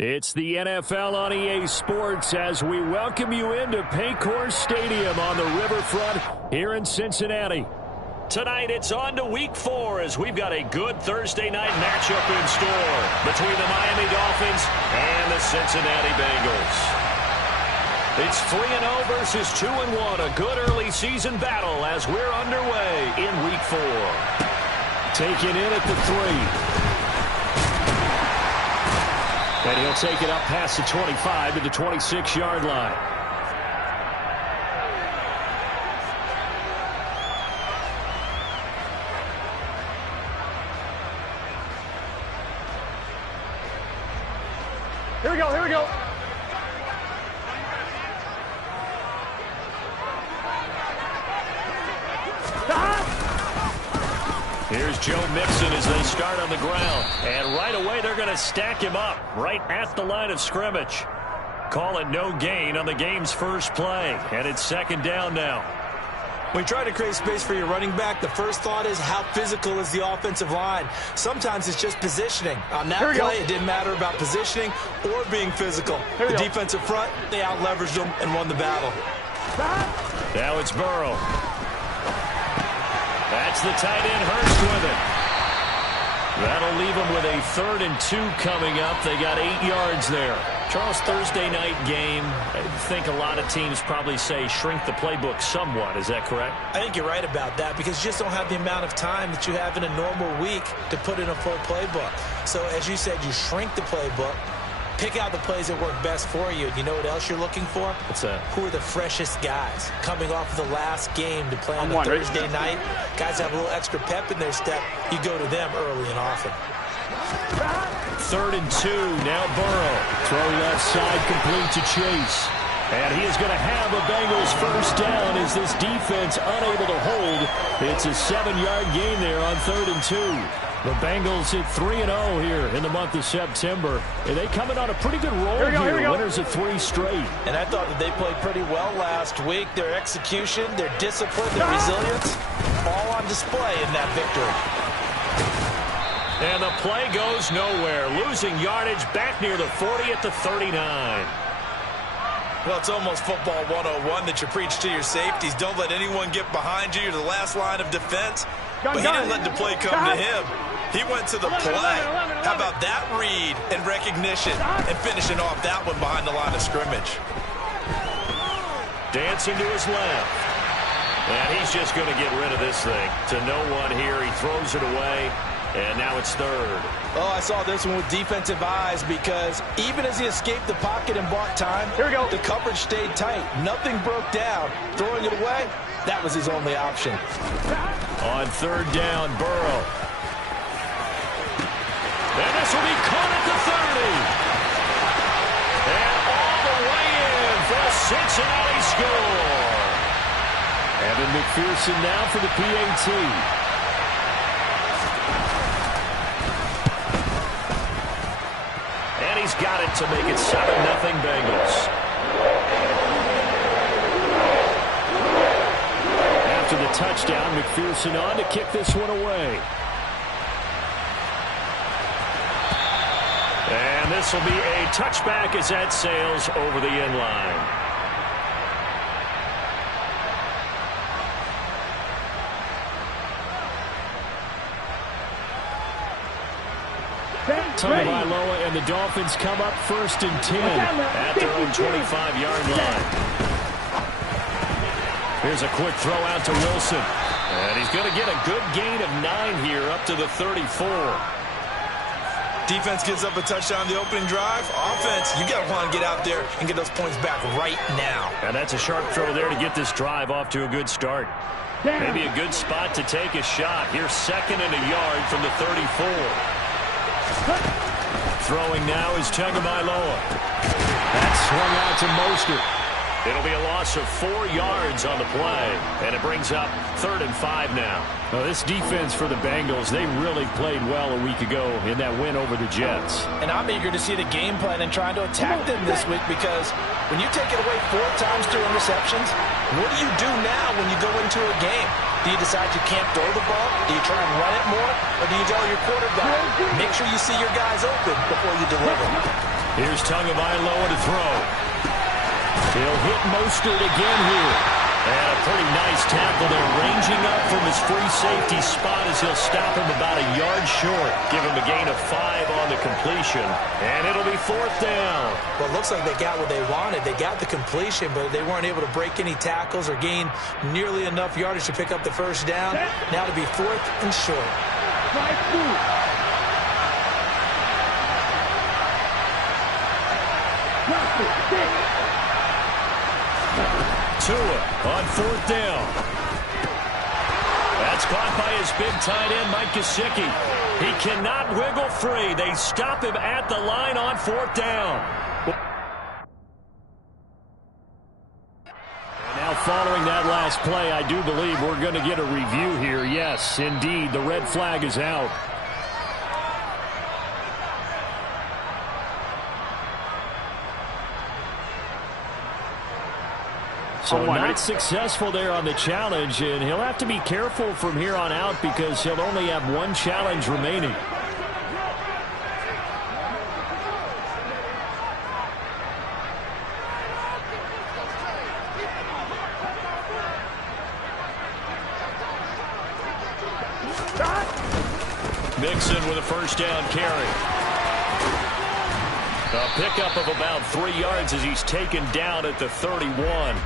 It's the NFL on EA Sports as we welcome you into Paycor Stadium on the riverfront here in Cincinnati. Tonight it's on to Week 4 as we've got a good Thursday night matchup in store between the Miami Dolphins and the Cincinnati Bengals. It's 3-0 versus 2-1, a good early season battle as we're underway in Week 4. Taken in at the 3. And he'll take it up past the 25 to the 26-yard line. Here we go, here we go. Here's Joe Mixon as they start on the ground. And right away, they're going to stack him up right at the line of scrimmage. Call it no gain on the game's first play. And it's second down now. When you try to create space for your running back, the first thought is how physical is the offensive line. Sometimes it's just positioning. On that play, it didn't matter about positioning or being physical. The defensive front, they out-leveraged them and won the battle. Now it's Burrow. That's the tight end, Hurst with it. That'll leave them with a 3rd and 2 coming up. They got 8 yards there. Charles, Thursday night game, I think a lot of teams probably say shrink the playbook somewhat. Is that correct? I think you're right about that because you just don't have the amount of time that you have in a normal week to put in a full playbook. So as you said, you shrink the playbook. Pick out the plays that work best for you. You know what else you're looking for? What's that? Who are the freshest guys coming off of the last game to play on a Thursday night? Guys have a little extra pep in their step. You go to them early and often. 3rd and 2. Now Burrow. Throw left side complete to Chase. And he is going to have a Bengals first down as this defense unable to hold. It's a 7-yard gain there on 3rd and 2. The Bengals hit 3-0 here in the month of September. And they come in on a pretty good roll here. Winners of 3 straight. And I thought that they played pretty well last week. Their execution, their discipline, their resilience, all on display in that victory. And the play goes nowhere. Losing yardage back near the 40 at the 39. Well, it's almost football 101 that you preach to your safeties. Don't let anyone get behind you. You're the last line of defense. But he didn't let the play come to him. He went to the play. How about that read and recognition and finishing off that one behind the line of scrimmage? Dancing to his left. And he's just going to get rid of this thing. To no one here. He throws it away. And now it's 3rd. Oh, I saw this one with defensive eyes because even as he escaped the pocket and bought time, the coverage stayed tight. Nothing broke down. Throwing it away, that was his only option. On 3rd down, Burrow. And this will be caught at the 30. And all the way in for a Cincinnati score. Evan McPherson now for the PAT. And he's got it to make it 7-0 Bengals. After the touchdown, McPherson on to kick this one away. And this will be a touchback as that sails over the end line. Tagovailoa and the Dolphins come up 1st and 10 at their own 25-yard line. Here's a quick throw out to Wilson. And he's going to get a good gain of 9 here up to the 34. Defense gives up a touchdown the opening drive. Offense, you got to want to get out there and get those points back right now. And that's a sharp throw there to get this drive off to a good start. Maybe a good spot to take a shot. Here's 2nd and a yard from the 34. Throwing now is Tagovailoa. That's swung out to Mostert. It'll be a loss of 4 yards on the play, and it brings up 3rd and 5 now. Well, this defense for the Bengals, they really played well a week ago in that win over the Jets. And I'm eager to see the game plan and trying to attack them this week because when you take it away 4 times through interceptions, what do you do now when you go into a game? Do you decide you can't throw the ball? Do you try and run it more? Or do you tell your quarterback, make sure you see your guys open before you deliver? Here's Tagovailoa to throw. He'll hit Mostert again here. And a pretty nice tackle there, ranging up from his free safety spot as he'll stop him about a yard short. Give him a gain of 5 on the completion. And it'll be 4th down. Well, it looks like they got what they wanted. They got the completion, but they weren't able to break any tackles or gain nearly enough yardage to pick up the first down. Now to be 4th and short. Tua on 4th down. That's caught by his big tight end, Mike Gesicki. He cannot wiggle free. They stop him at the line on 4th down. And now following that last play, I do believe we're going to get a review here. Yes, indeed, the red flag is out. So not successful there on the challenge, and he'll have to be careful from here on out because he'll only have 1 challenge remaining. Mixon with a first down carry. A pickup of about 3 yards as he's taken down at the 31.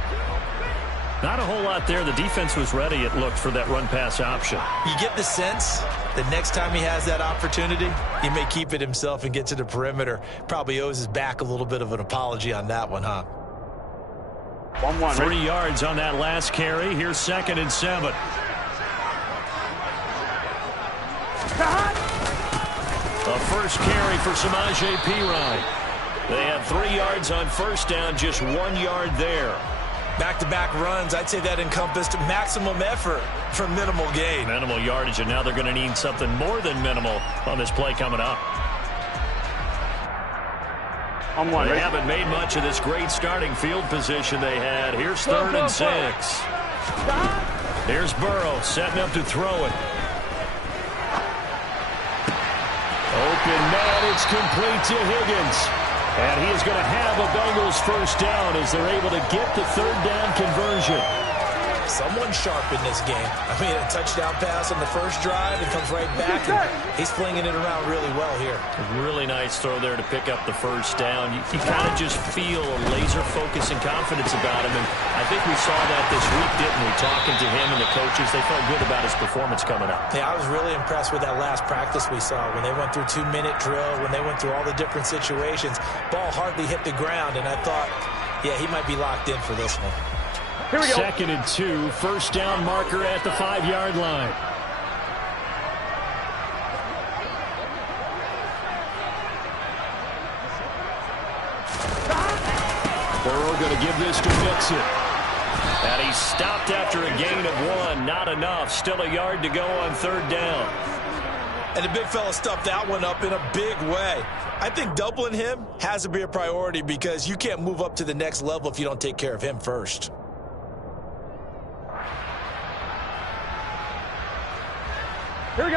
Not a whole lot there. The defense was ready, it looked, for that run-pass option. You get the sense that next time he has that opportunity, he may keep it himself and get to the perimeter. Probably owes his back a little bit of an apology on that one, huh? 3 yards on that last carry. Here's 2nd and 7. A first carry for Samaje Perine. They have 3 yards on first down, just 1 yard there. Back-to-back runs, I'd say that encompassed maximum effort for minimal gain. Minimal yardage, and now they're going to need something more than minimal on this play coming up. They haven't made much of this great starting field position they had. Here's 3rd and 6. Here's Burrow setting up to throw it. Open man, it's complete to Higgins. And he is going to have a Bengals first down as they're able to get the 3rd down conversion. Someone sharp in this game. I mean, a touchdown pass on the first drive and comes right back. And he's flinging it around really well here. A really nice throw there to pick up the first down. You kind of just feel a laser focus and confidence about him. And I think we saw that this week, didn't we? Talking to him and the coaches, they felt good about his performance coming up. Yeah, I was really impressed with that last practice we saw when they went through 2-minute drill, when they went through all the different situations. Ball hardly hit the ground, and I thought, yeah, he might be locked in for this one. Here we go. 2nd and 2, first down marker at the 5-yard line. Burrow going to give this to Mixon. And he stopped after a gain of 1. Not enough. Still a yard to go on 3rd down. And the big fella stuffed that one up in a big way. I think doubling him has to be a priority because you can't move up to the next level if you don't take care of him first.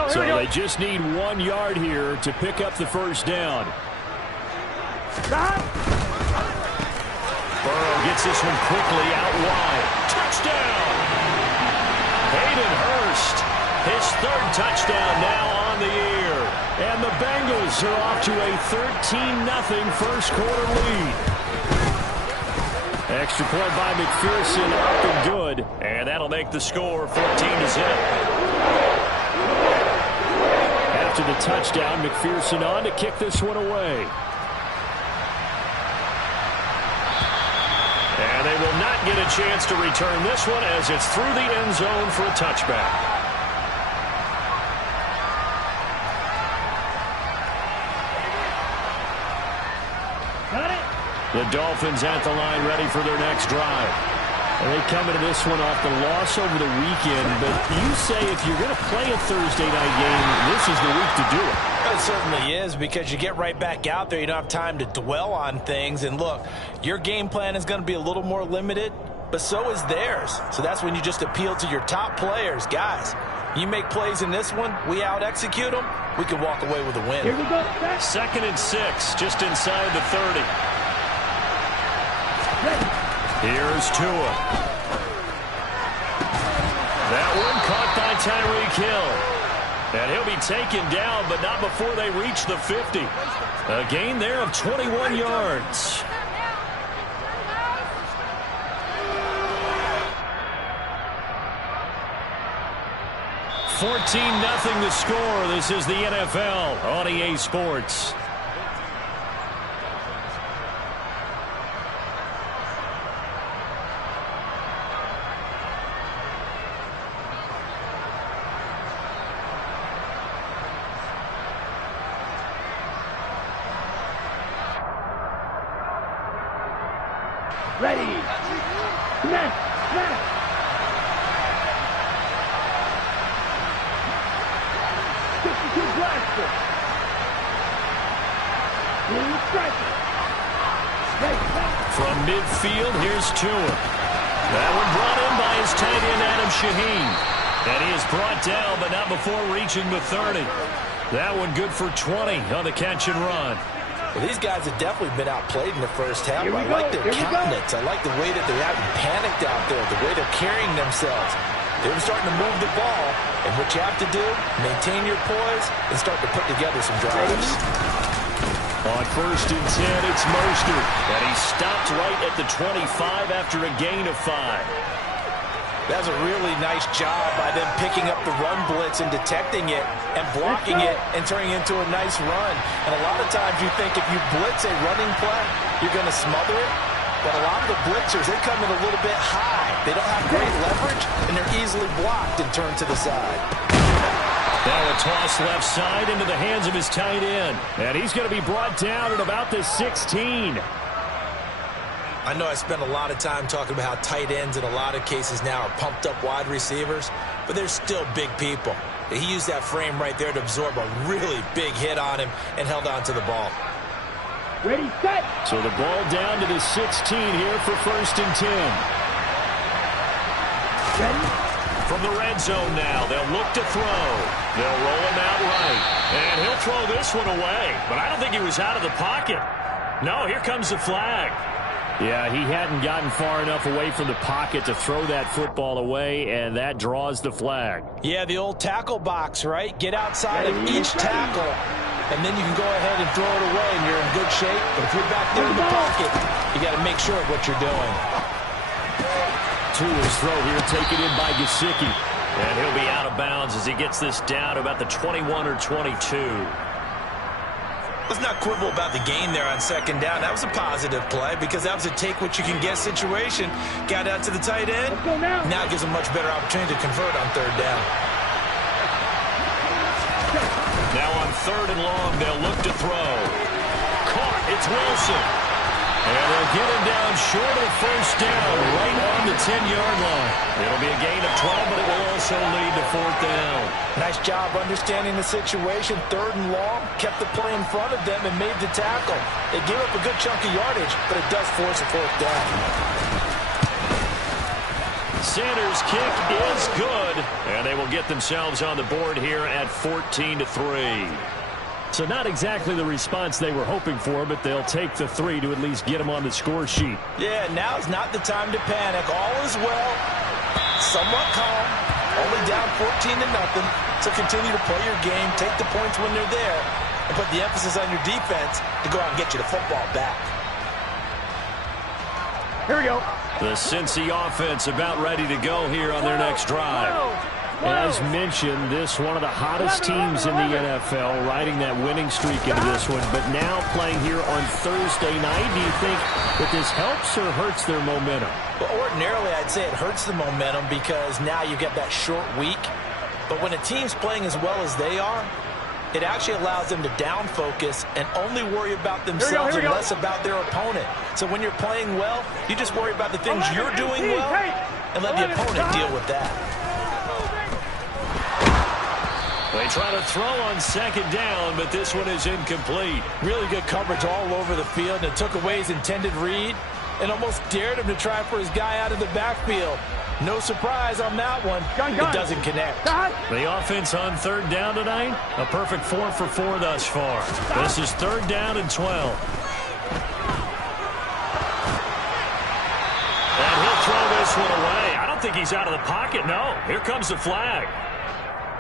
So they just need 1 yard here to pick up the first down. Burrow gets this one quickly out wide. Touchdown! Hayden Hurst, his 3rd touchdown now on the year. And the Bengals are off to a 13-0 first quarter lead. Extra point by McPherson, up and good. And that'll make the score 14-0. After the touchdown, McPherson on to kick this one away. And they will not get a chance to return this one as it's through the end zone for a touchback. The Dolphins at the line ready for their next drive. They come into this one off the loss over the weekend, but you say if you're going to play a Thursday night game, this is the week to do it. It certainly is because you get right back out there. You don't have time to dwell on things. And look, your game plan is going to be a little more limited, but so is theirs. So that's when you just appeal to your top players. Guys, You make plays in this one, we out-execute them, we can walk away with a win. Here we go. 2nd and 6, just inside the 30. Here's Tua. That one caught by Tyreek Hill. And he'll be taken down, but not before they reach the 50. A gain there of 21 yards. $14-0 the score. This is the NFL on EA Sports. Ready. Smash. Smash. Blaster. From midfield, here's Tua. That one brought in by his tight end, Adam Shaheen. And he is brought down, but not before reaching the 30. That one good for 20 on the catch and run. Well, these guys have definitely been outplayed in the first half. I like their countenance. I like the way that they're having panicked out there, the way they're carrying themselves. They're starting to move the ball, and what you have to do, maintain your poise and start to put together some drives. On 1st and 10, it's Mostert, and he stopped right at the 25 after a gain of 5. That's a really nice job by them picking up the run blitz and detecting it and blocking it and turning it into a nice run. And a lot of times you think if you blitz a running play, you're going to smother it. But a lot of the blitzers, they come in a little bit high. They don't have great leverage, and they're easily blocked and turned to the side. Now a toss left side into the hands of his tight end. And he's going to be brought down at about the 16. I know I spent a lot of time talking about how tight ends in a lot of cases now are pumped up wide receivers, but they're still big people. He used that frame right there to absorb a really big hit on him and held on to the ball. Ready, set. So the ball down to the 16 here for 1st and 10. Ready. From the red zone now, they'll look to throw. They'll roll him out right. And he'll throw this one away. But I don't think he was out of the pocket. No, here comes the flag. Yeah, he hadn't gotten far enough away from the pocket to throw that football away, and that draws the flag. Yeah, the old tackle box, right? Get outside of each tackle, and then you can go ahead and throw it away, and you're in good shape. But if you're back there in the pocket, you got to make sure of what you're doing. Tua's throw here taken in by Gesicki. And he'll be out of bounds as he gets this down to about the 21 or 22. Let's not quibble about the gain there on 2nd down. That was a positive play because that was a take-what-you-can-get situation. Got out to the tight end. Now gives him much better opportunity to convert on 3rd down. Now on 3rd and long, they'll look to throw. Caught. It's Wilson. And they'll get him down short of 1st down, right on the 10-yard line. It'll be a gain of 12, but it will also lead to 4th down. Nice job understanding the situation. 3rd and long, kept the play in front of them and made the tackle. They gave up a good chunk of yardage, but it does force a 4th down. Sanders' kick is good, and they will get themselves on the board here at 14-3. So not exactly the response they were hoping for, but they'll take the 3 to at least get them on the score sheet. Yeah, now's not the time to panic. All is well. Somewhat calm. Only down 14-0. So continue to play your game, take the points when they're there, and put the emphasis on your defense to go out and get you the football back. Here we go. The Cincy offense about ready to go here on their next drive. As mentioned, this one of the hottest teams in the NFL, riding that winning streak into this one, but now playing here on Thursday night. Do you think that this helps or hurts their momentum? Well, ordinarily, I'd say it hurts the momentum because now you get that short week. But when a team's playing as well as they are, it actually allows them to down focus and only worry about themselves and less about their opponent. So when you're playing well, you just worry about the things you're doing well and let the opponent deal with that. They try to throw on 2nd down, but this one is incomplete. Really good coverage all over the field, and it took away his intended read and almost dared him to try for his guy out of the backfield. No surprise on that one. It doesn't connect. The offense on third down tonight, a perfect 4 for 4 thus far. This is third down and 12. And he'll throw this one away. I don't think he's out of the pocket, no. Here comes the flag.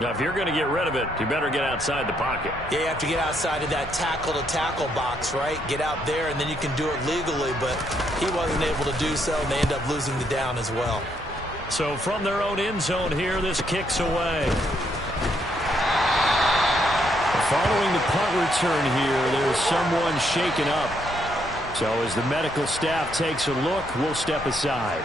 Now, if you're going to get rid of it, you better get outside the pocket. Yeah, you have to get outside of that tackle-to-tackle box, right? Get out there, and then you can do it legally, but he wasn't able to do so, and they end up losing the down as well. So from their own end zone here, this kicks away. Following the punt return here, there's someone shaken up. So as the medical staff takes a look, we'll step aside.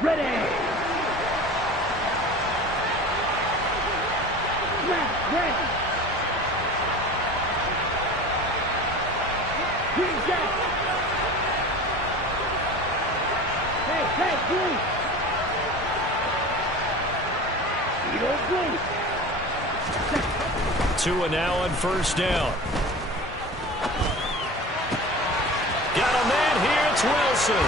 Ready. Ready. Green jack. Hey, blue. Blue. Tua now on first down. Got a man here, it's Wilson.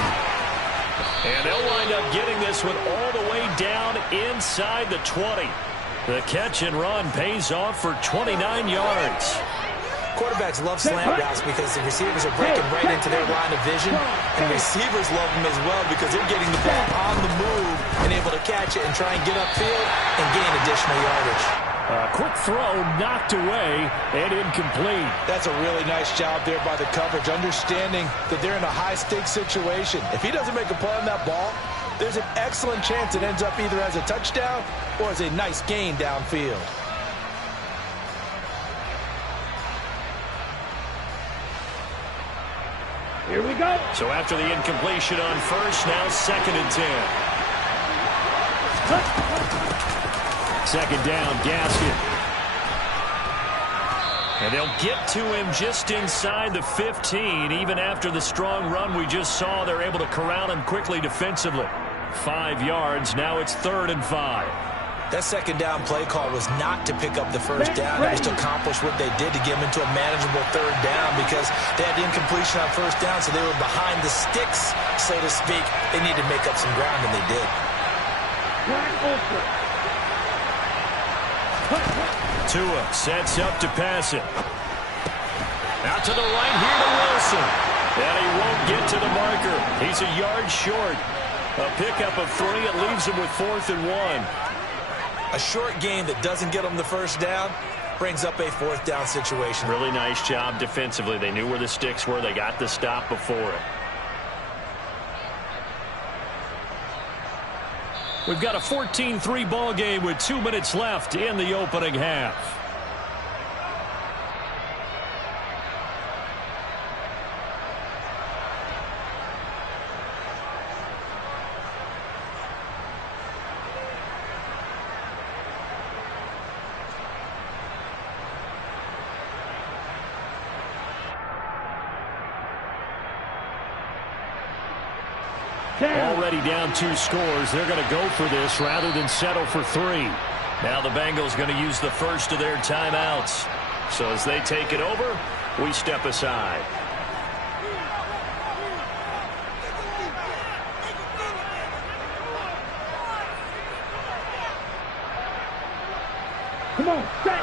And they'll wind up getting this one all the way down inside the 20. The catch and run pays off for 29 yards. Quarterbacks love slant routes because the receivers are breaking right into their line of vision. And receivers love them as well because they're getting the ball on the move and able to catch it and try and get upfield and gain additional yardage. A quick throw knocked away and incomplete. That's a really nice job there by the coverage, understanding that they're in a high-stakes situation. If he doesn't make a play on that ball, there's an excellent chance it ends up either as a touchdown or as a nice gain downfield. Here we go. So after the incompletion on first, now 2nd and 10. Second down, Gaskin. And they'll get to him just inside the 15. Even after the strong run we just saw, they're able to corral him quickly defensively. 5 yards, now it's 3rd and 5. That second down play call was not to pick up the first down. It was to accomplish what they did to get them into a manageable 3rd down because they had incompletion on first down, so they were behind the sticks, so to speak. They needed to make up some ground, and they did. Tua sets up to pass it. Out to the right here to Wilson. And he won't get to the marker. He's a yard short. A pickup of 3. It leaves him with 4th and 1. A short gain that doesn't get them the first down brings up a 4th down situation. Really nice job defensively. They knew where the sticks were. They got the stop before it. We've got a 14-3 ball game with 2 minutes left in the opening half. Already down 2 scores. They're going to go for this rather than settle for 3. Now the Bengals going to use the first of their timeouts. So as they take it over, we step aside. Come on, set.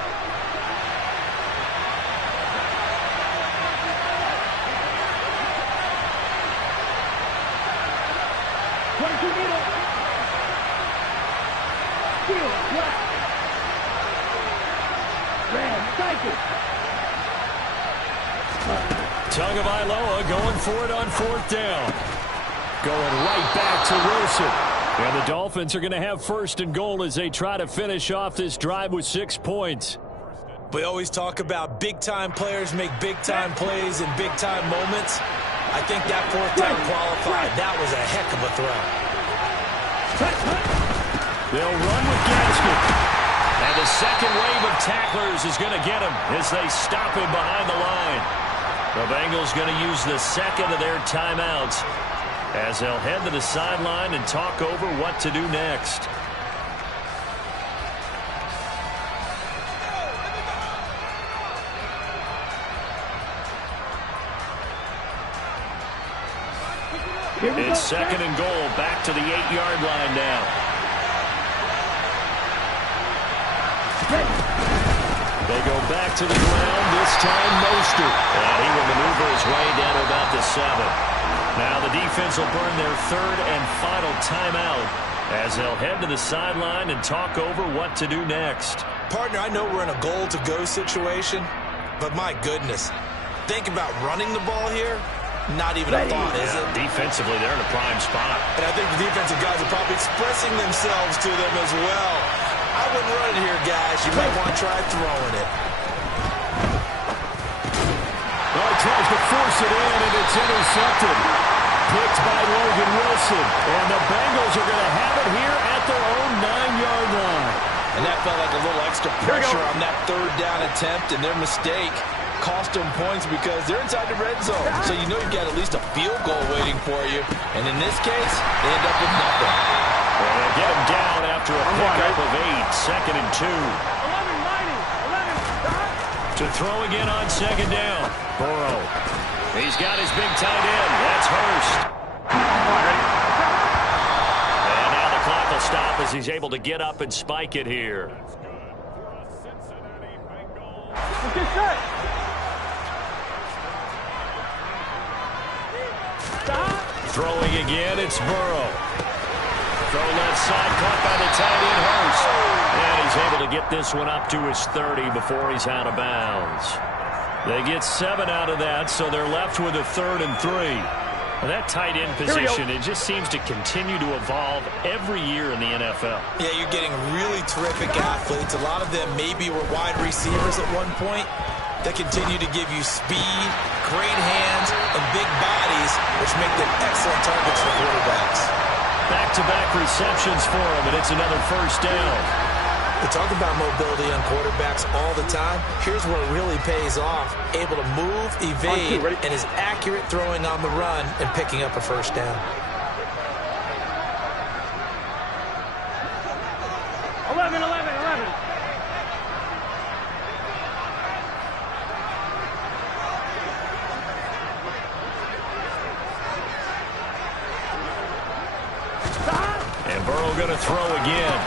Tagovailoa going for it on 4th down. Going right back to Wilson. And the Dolphins are going to have 1st and goal as they try to finish off this drive with 6 points. We always talk about big-time players make big-time plays in big-time moments. I think that 4th down qualified. That was a heck of a throw. They'll run with Gaskin. And the second wave of tacklers is going to get him as they stop him behind the line. The Bengals going to use the second of their timeouts as they'll head to the sideline and talk over what to do next. It's second and goal, back to the 8-yard line now. They go back to the ground, this time Mostert. And he will maneuver his way down to about the 7. Now the defense will burn their third and final timeout as they'll head to the sideline and talk over what to do next. Partner, I know we're in a goal-to-go situation, but my goodness, think about running the ball here. Not even a thought, is it? Defensively, they're in a prime spot. And I think the defensive guys are probably expressing themselves to them as well. I wouldn't run it here, guys. You might want to try throwing it. Well, he tries to force it in, and it's intercepted. Picked by Logan Wilson. And the Bengals are going to have it here at their own 9-yard line. And that felt like a little extra pressure on that third down attempt, and their mistake cost them points because they're inside the red zone. So you know you've got at least a field goal waiting for you. And in this case, they end up with nothing. And they get him down after a pickup of 8, second and 2. 11, to throw again on second down. Burrow. He's got his big tight end. That's Hurst. And now the clock will stop as he's able to get up and spike it here. Throwing again, it's Burrow. Throw left side, caught by the tight end Hurst. And he's able to get this one up to his 30 before he's out of bounds. They get 7 out of that, so they're left with a 3rd and 3. Well, that tight end position, it just seems to continue to evolve every year in the NFL. Yeah, you're getting really terrific athletes. A lot of them maybe were wide receivers at one point. That continue to give you speed, great hands, and big bodies, which make them excellent targets for quarterbacks. Back-to-back receptions for him, and it's another first down. We talk about mobility on quarterbacks all the time. Here's where it really pays off. Able to move, evade, and is accurate throwing on the run and picking up a first down. 11. And Burrow going to throw again.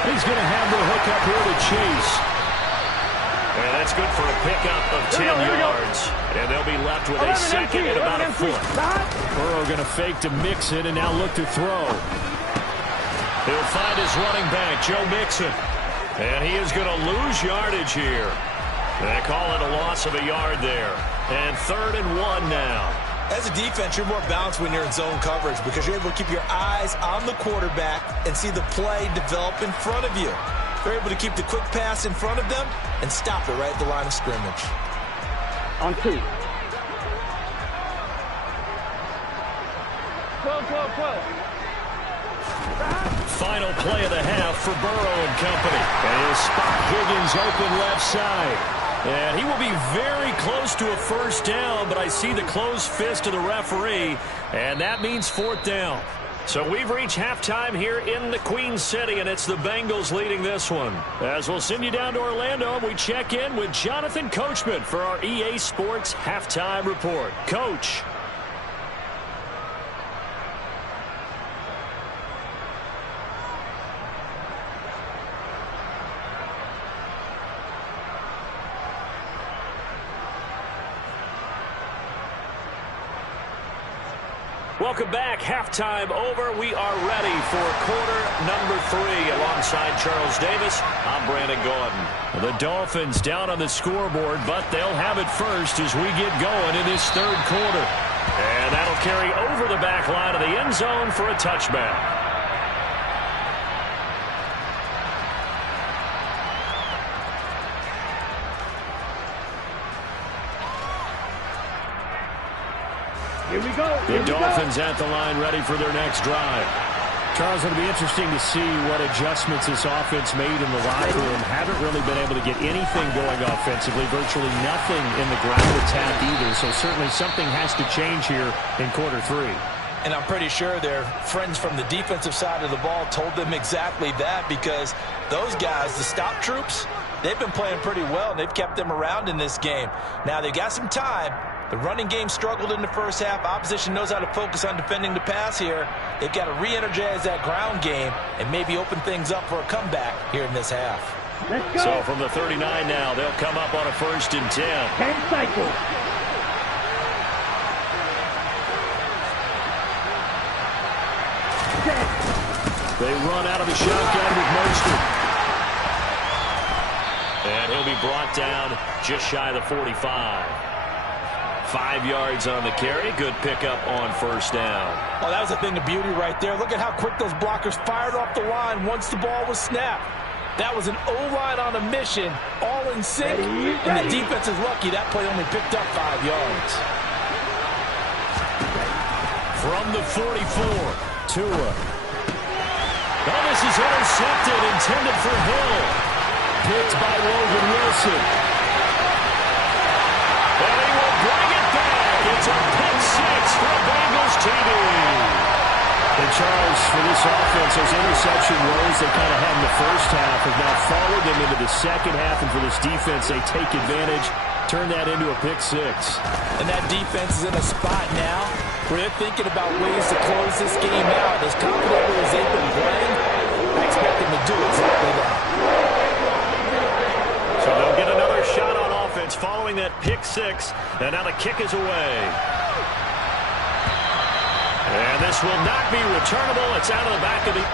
He's going to have the hook up here to Chase. And that's good for a pickup of 10 yards. And they'll be left with a second and about a foot. Burrow going to fake to Mixon and now look to throw. He'll find his running back, Joe Mixon. And he is going to lose yardage here. They call it a loss of a yard there. And 3rd and 1 now. As a defense, you're more balanced when you're in zone coverage because you're able to keep your eyes on the quarterback and see the play develop in front of you. They're able to keep the quick pass in front of them and stop it right at the line of scrimmage. On 2. 12. Final play of the half for Burrow and company. And he'll spot Higgins open left side. And he will be very close to a first down, but I see the closed fist of the referee, and that means 4th down. So we've reached halftime here in the Queen City, and it's the Bengals leading this one. As we'll send you down to Orlando, we check in with Jonathan Coachman for our EA Sports Halftime Report. Coach. Welcome back. Halftime over. We are ready for quarter number 3. Alongside Charles Davis, I'm Brandon Gordon. The Dolphins down on the scoreboard, but they'll have it first as we get going in this 3rd quarter. And that'll carry over the back line of the end zone for a touchback. Here we go. The Dolphins at the line ready for their next drive. Charles, it'll be interesting to see what adjustments this offense made in the locker room. Haven't really been able to get anything going offensively, virtually nothing in the ground attack either. So certainly something has to change here in quarter 3. And I'm pretty sure their friends from the defensive side of the ball told them exactly that because those guys, the stop troops, they've been playing pretty well, and they've kept them around in this game. Now, they've got some time, The running game struggled in the first half. Opposition knows how to focus on defending the pass here. They've got to re-energize that ground game and maybe open things up for a comeback here in this half. So from the 39 now, they'll come up on a 1st and 10. 10 cycles. They run out of the shotgun with Mostert. And he'll be brought down just shy of the 45. 5 yards on the carry. Good pickup on 1st down. Oh, that was a thing of beauty right there. Look at how quick those blockers fired off the line once the ball was snapped. That was an O-line on a mission, all in sync. And the defense is lucky that play only picked up 5 yards. From the 44, Tua. Oh, this is intercepted, intended for Hill. Picked by Logan Wilson. And he will bring it back. It's a pick 6 for Bengals TD. And Charles, for this offense, those interception woes they kind of had in the first half have now followed them into the second half. And for this defense, they take advantage, turn that into a pick 6. And that defense is in a spot now where they're thinking about ways to close this game out. As confidently as they've been playing, I expect them to do exactly that. So they'll get another shot on offense following that pick 6. And now the kick is away. And this will not be returnable. It's out of the back of the...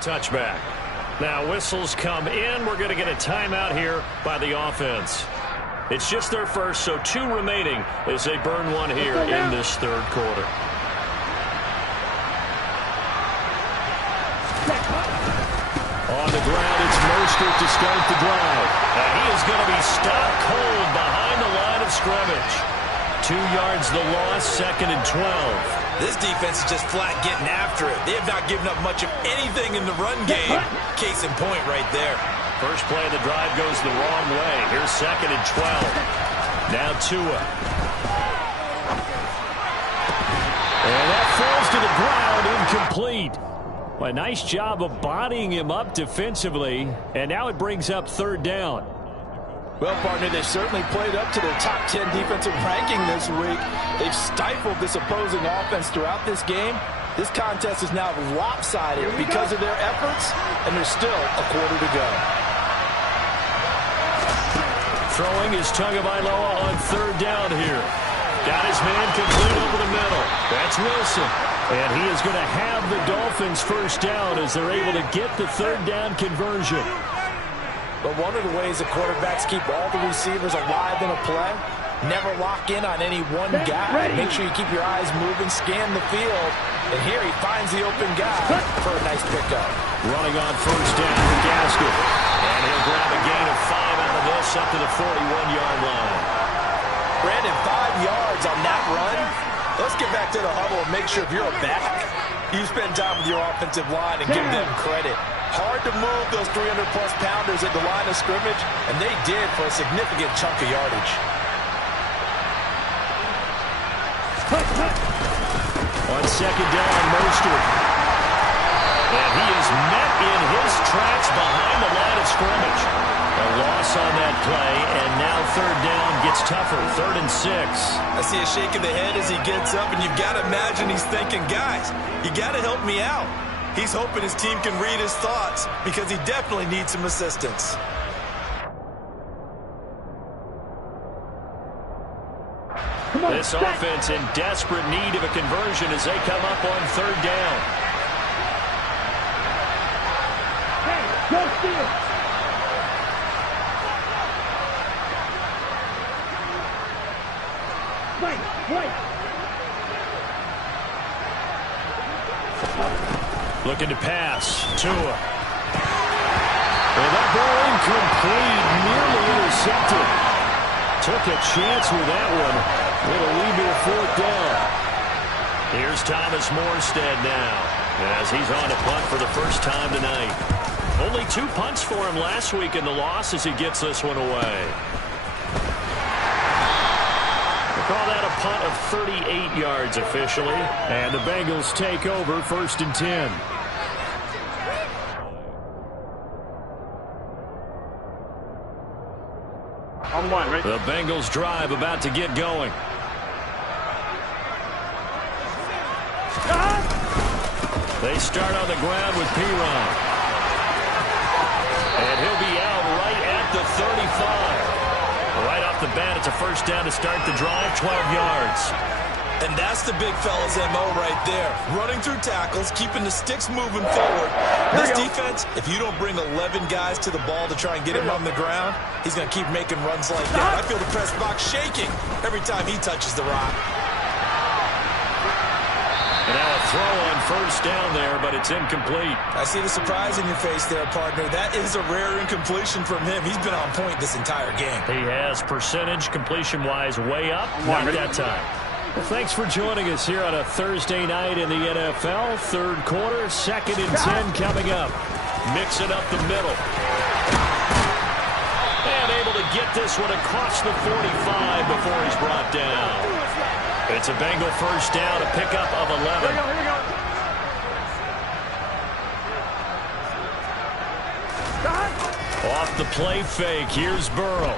touchback. Now whistles come in. We're going to get a timeout here by the offense. It's just their first, so 2 remaining as they burn one here in this 3rd quarter. On the ground, it's Mostert to start the drive. And he is going to be stopped cold behind the line of scrimmage. 2 yards the loss, 2nd and 12. This defense is just flat getting after it. They have not given up much of anything in the run game. Case in point right there. First play of the drive goes the wrong way. Here's 2nd and 12. Now Tua. And that falls to the ground, incomplete. Well, a nice job of bodying him up defensively, and now it brings up third down. Well, partner, they certainly played up to their top 10 defensive ranking this week. They've stifled this opposing offense throughout this game. This contest is now lopsided because of their efforts, and there's still a quarter to go. Throwing is Tagovailoa on third down here. Got his man complete over the middle. That's Wilson. And he is going to have the Dolphins first down as they're able to get the third down conversion. But one of the ways the quarterbacks keep all the receivers alive in a play, never lock in on any one guy. Make sure you keep your eyes moving, scan the field. And here he finds the open guy for a nice pickup. Running on first down for Gaskin. And he'll grab a gain of 5 out of this up to the 41-yard line. Brandon, 5 yards on that run. Let's get back to the huddle and make sure if you're a back, you spend time with your offensive line and give them credit. Hard to move those 300-plus pounders at the line of scrimmage, and they did for a significant chunk of yardage. On second down, Mostert. And he is met in his tracks behind the line of scrimmage. A loss on that play, and now third down gets tougher. 3rd and 6. I see a shake of the head as he gets up, and you've got to imagine he's thinking, guys, you got to help me out. He's hoping his team can read his thoughts because he definitely needs some assistance. This offense in desperate need of a conversion as they come up on third down. Hey, go steal. Wait. Looking to pass. Tua. And that ball incomplete, nearly intercepted. Took a chance with that one. It'll lead to a 4th down. Here's Thomas Morstead now, as he's on to punt for the first time tonight. Only 2 punts for him last week in the loss as he gets this one away. We'll call that a punt of 38 yards officially. And the Bengals take over 1st and 10. On one, right? The Bengals drive about to get going. They start on the ground with Piron. And he'll be out right at the 35. Right off the bat, it's a first down to start the drive, 12 yards. And that's the big fella's MO right there. Running through tackles, keeping the sticks moving forward. This defense, if you don't bring 11 guys to the ball to try and get him on the ground, he's going to keep making runs like that. I feel the press box shaking every time he touches the rock. And now a throw on first down there, but it's incomplete. I see the surprise in your face there, partner. That is a rare incompletion from him. He's been on point this entire game. He has percentage completion-wise way up. Not that time. Well, thanks for joining us here on a Thursday night in the NFL. 3rd quarter, 2nd and 10 coming up. Mixing up the middle. And able to get this one across the 45 before he's brought down. It's a Bengal first down, a pickup of 11. Here we go. Off the play fake, here's Burrow.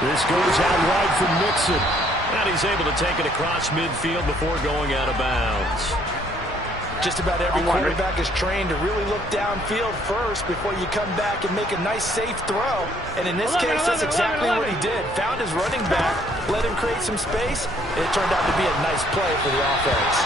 This goes out wide for Mixon. And he's able to take it across midfield before going out of bounds. Just about every quarterback is trained to really look downfield first before you come back and make a nice, safe throw. And in this case, that's exactly what he did. Found his running back, let him create some space, and it turned out to be a nice play for the offense.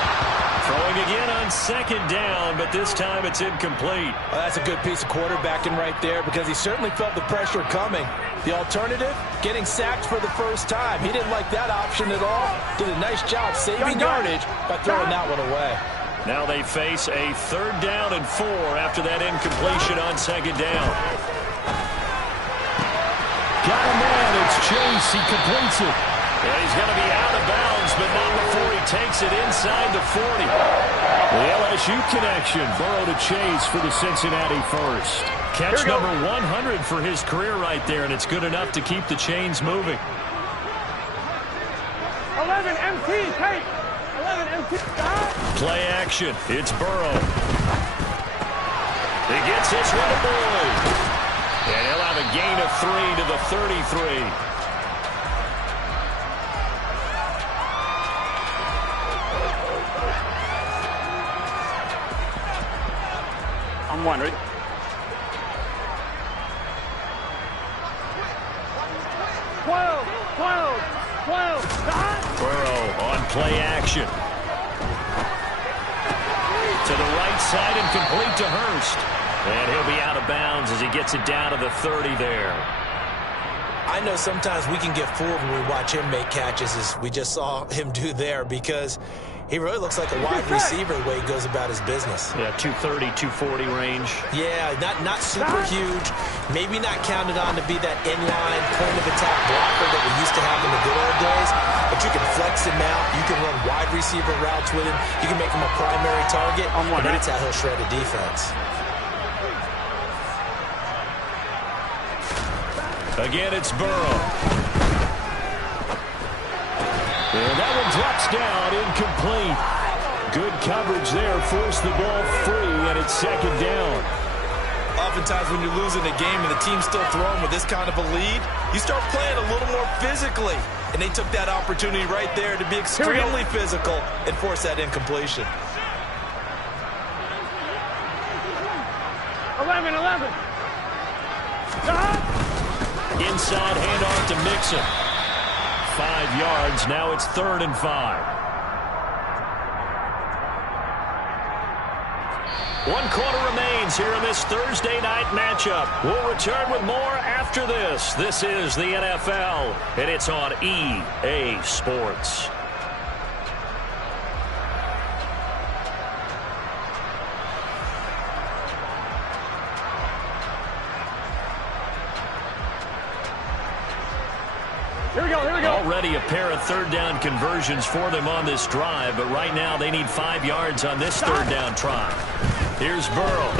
Throwing again on second down, but this time it's incomplete. Well, that's a good piece of quarterbacking right there because he certainly felt the pressure coming. The alternative, getting sacked for the first time. He didn't like that option at all. Did a nice job saving yardage by throwing that one away. Now they face a 3rd down and 4 after that incompletion on second down. Got a man, it's Chase, he completes it. And he's going to be out of bounds, but not before he takes it inside the 40. The LSU connection, Burrow to Chase for the Cincinnati first. Catch number 100 for his career right there, and it's good enough to keep the chains moving. 11 MT, take. 11 MT. Play action. It's Burrow. He gets this one to Boyd. And he'll have a gain of 3 to the 33. I'm one, ready? Burrow on play action. To the right side and complete to Hurst. And he'll be out of bounds as he gets it down to the 30 there. I know sometimes we can get fooled when we watch him make catches, as we just saw him do there, because he really looks like a wide receiver the way he goes about his business. Yeah, 230, 240 range. Yeah, not super huge. Maybe not counted on to be that inline point-of-attack blocker that we used to have in the good old days. But you can flex him out. You can run wide receiver routes with him. You can make him a primary target. And that's how he'll shred a defense. Again, it's Burrow. And that one drops down, incomplete. Good coverage there, forced the ball free, and it's second down. Oftentimes when you're losing a game and the team's still throwing with this kind of a lead, you start playing a little more physically. And they took that opportunity right there to be extremely physical and force that incompletion. 11. Inside handoff to Mixon. 5 yards. Now it's 3rd and 5. 1 quarter remains here in this Thursday night matchup. We'll return with more after this. This is the NFL, and it's on EA Sports. Here we go. Already a pair of 3rd down conversions for them on this drive, but right now they need 5 yards on this 3rd down try. Here's Burrow.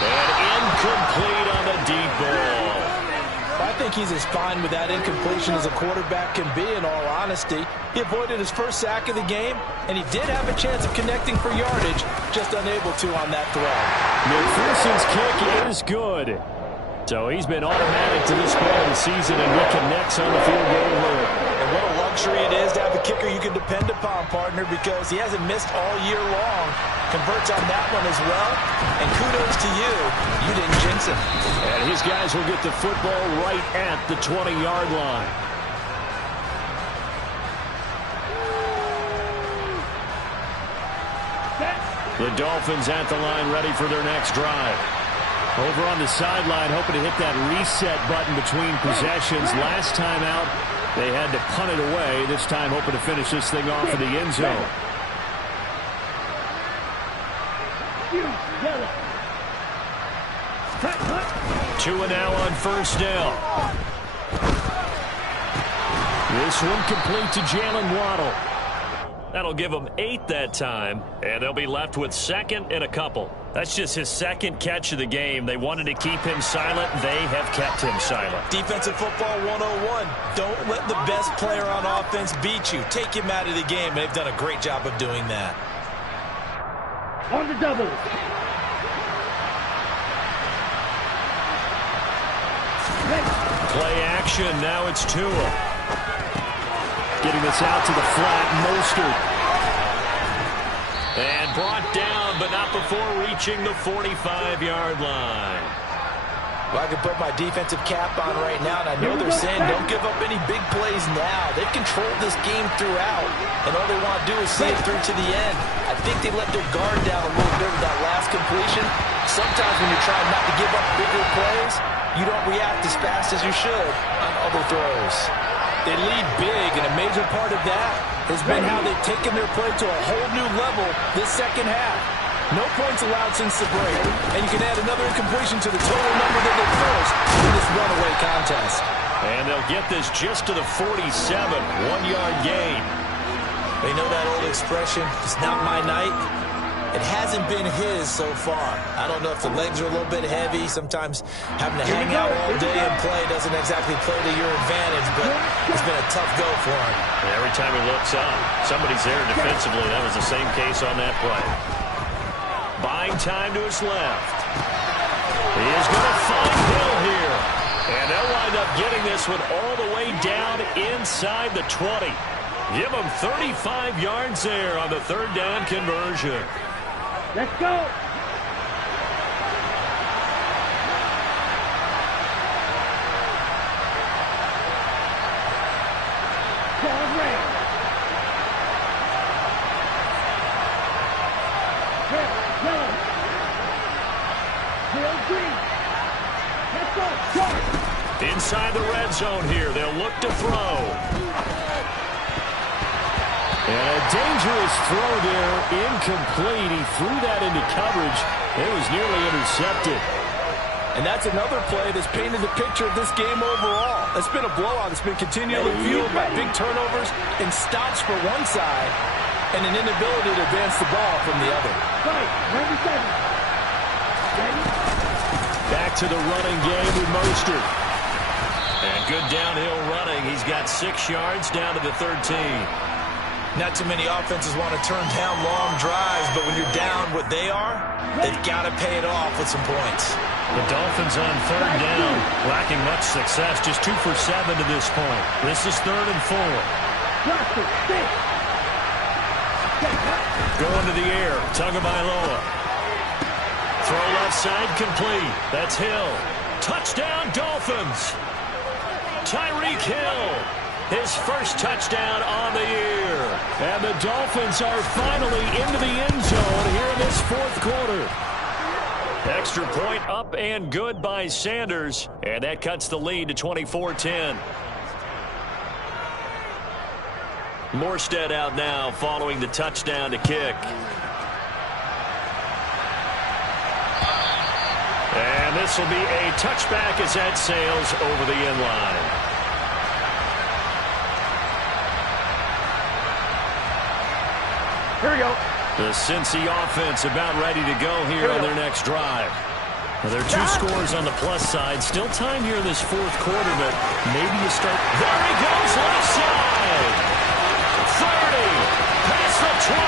And incomplete on the deep ball. I think he's as fine with that incompletion as a quarterback can be, in all honesty. He avoided his first sack of the game, and he did have a chance of connecting for yardage, just unable to on that throw. McPherson's kick is good. So he's been automatic to this point of the season, and he connects on the field goal hook. And what a luxury it is to have a kicker you can depend upon, partner, because he hasn't missed all year long. Converts on that one as well. And kudos to you. You didn't jinx him. And his guys will get the football right at the 20-yard line. The Dolphins at the line, ready for their next drive. Over on the sideline, hoping to hit that reset button between possessions. Last time out, they had to punt it away. This time, hoping to finish this thing off in the end zone. Two and now on 1st down. This one complete to Jalen Waddle. That'll give them 8 that time, and they'll be left with 2nd and a couple. That's just his 2nd catch of the game. They wanted to keep him silent. They have kept him silent. Defensive football 101. Don't let the best player on offense beat you. Take him out of the game, and they've done a great job of doing that. On the double. Play action. Now it's Tua. Getting this out to the flat, Mostert. And brought down, but not before reaching the 45-yard line. Well, I can put my defensive cap on right now, and I know they're saying don't give up any big plays now. They've controlled this game throughout, and all they want to do is see it through to the end. I think they let their guard down a little bit with that last completion. Sometimes when you're trying not to give up bigger plays, you don't react as fast as you should on other throws. They lead big, and a major part of that has been how they've taken their play to a whole new level this second half. No points allowed since the break, and you can add another incompletion to the total number that they forced in this runaway contest. And they'll get this just to the 47, 1-yard gain. They know that old expression, it's not my night. It hasn't been his so far. I don't know if the legs are a little bit heavy. Sometimes having to hang out all day and play doesn't exactly play to your advantage, but it's been a tough go for him. And every time he looks up, somebody's there defensively. That was the same case on that play. buying time to his left. He is going to find Hill here. And they'll wind up getting this one all the way down inside the 20. Give them 35 yards there on the third down conversion. Let's go. Inside the red zone here, they'll look to throw. And a dangerous throw there, incomplete. He threw that into coverage. It was nearly intercepted. And that's another play that's painted the picture of this game overall. It's been a blowout. It's been continually fueled by big turnovers and stops for one side and an inability to advance the ball from the other. Right, 97. Back to the running game with Mostert. And good downhill running. He's got 6 yards down to the 13. Not too many offenses want to turn down long drives, but when you're down what they are, they've got to pay it off with some points. The Dolphins on third down, lacking much success, just 2 for 7 to this point. This is 3rd and 4. Going to the air, Tagovailoa. Throw left side complete. That's Hill. Touchdown Dolphins. Tyreek Hill, his first touchdown on the year. And the Dolphins are finally into the end zone here in this fourth quarter. Extra point up and good by Sanders. And that cuts the lead to 24-10. Morstead out now following the touchdown to kick. And this will be a touchback as that sails over the end line. Here we go. The Cincy offense about ready to go here on their next drive. Well, there are 2 scores on the plus side. Still time here in this fourth quarter, but maybe you start. There he goes, left side. 30, past the 20.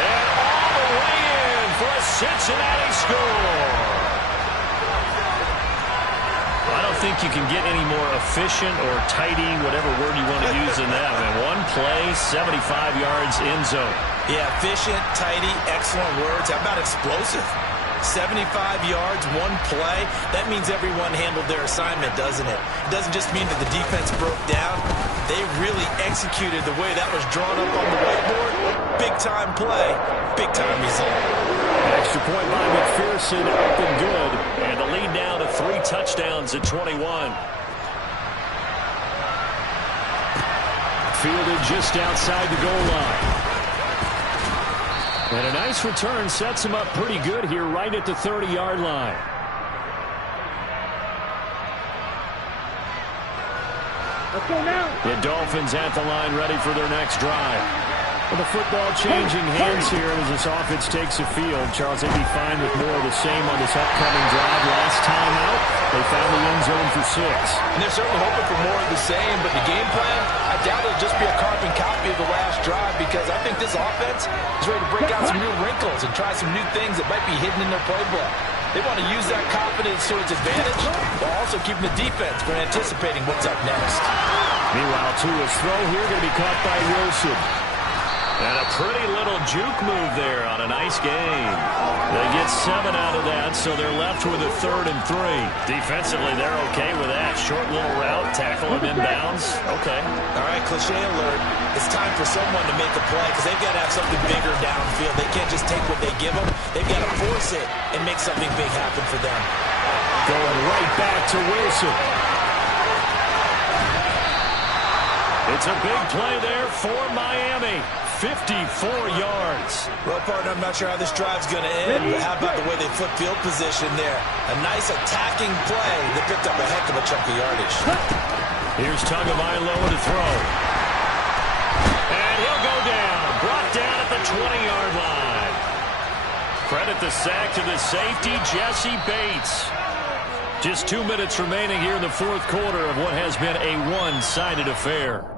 And all the way in for a Cincinnati score. I don't think you can get any more efficient or tidy, whatever word you want to use in that. I mean, one play, 75 yards in zone. Yeah, efficient, tidy, excellent words. How about explosive? 75 yards, one play. That means everyone handled their assignment, doesn't it? It doesn't just mean that the defense broke down. They really executed the way that was drawn up on the whiteboard. Big-time play, big-time result. Extra point by McPherson, up and good. And the lead now to 3 touchdowns at 21. Fielded just outside the goal line. And a nice return sets him up pretty good here right at the 30-yard line. Let's go now. The Dolphins at the line ready for their next drive. Well, the football changing hands here as this offense takes the field. Charles, they'd be fine with more of the same on this upcoming drive. Last time out, they found the end zone for 6. And they're certainly hoping for more of the same, but the game plan, I doubt it'll just be a carbon copy of the last drive because I think this offense is ready to break out some new wrinkles and try some new things that might be hidden in their playbook. They want to use that confidence to its advantage while also keeping the defense from anticipating what's up next. Meanwhile, Tua's throw here going to be caught by Wilson. And a pretty little juke move there on a nice game. They get 7 out of that, so they're left with a 3rd and 3. Defensively, they're okay with that. Short little route, tackle him inbounds. Okay. All right, cliche alert. It's time for someone to make a play because they've got to have something bigger downfield. They can't just take what they give them. They've got to force it and make something big happen for them. Going right back to Wilson. It's a big play there for Miami. 54 yards. Well, partner, I'm not sure how this drive's going to end, but how about the way they flip field position there? A nice attacking play that picked up a heck of a chunk of yardage. Here's Tagovailoa to throw. And he'll go down. Brought down at the 20-yard line. Credit the sack to the safety, Jesse Bates. Just 2 minutes remaining here in the fourth quarter of what has been a one-sided affair.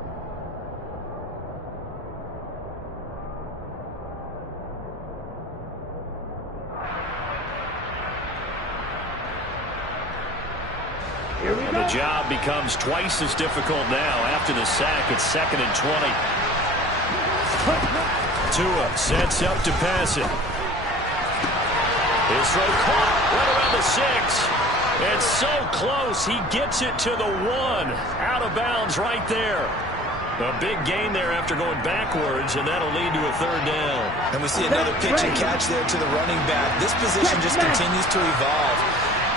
And the job becomes twice as difficult now. After the sack, it's 2nd and 20. Tua sets up to pass it. His throw caught right around the 6. It's so close. He gets it to the 1. Out of bounds right there. A big gain there after going backwards, and that'll lead to a 3rd down. And we see another pitch and catch there to the running back. This position just continues to evolve.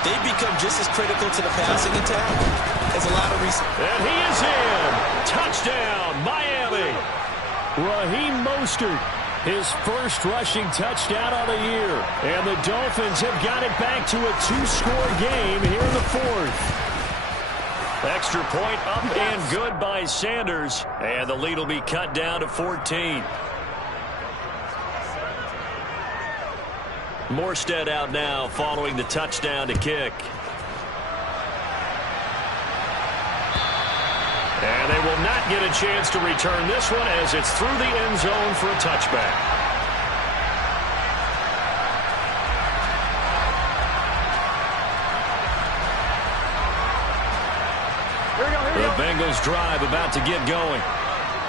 They become just as critical to the passing attack as a lot of And he is in. Touchdown, Miami. Raheem Mostert, his first rushing touchdown of the year. And the Dolphins have got it back to a 2-score game here in the 4th. Extra point up and good by Sanders. And the lead will be cut down to 14. Morstead out now following the touchdown to kick. And they will not get a chance to return this one as it's through the end zone for a touchback. The Bengals drive about to get going.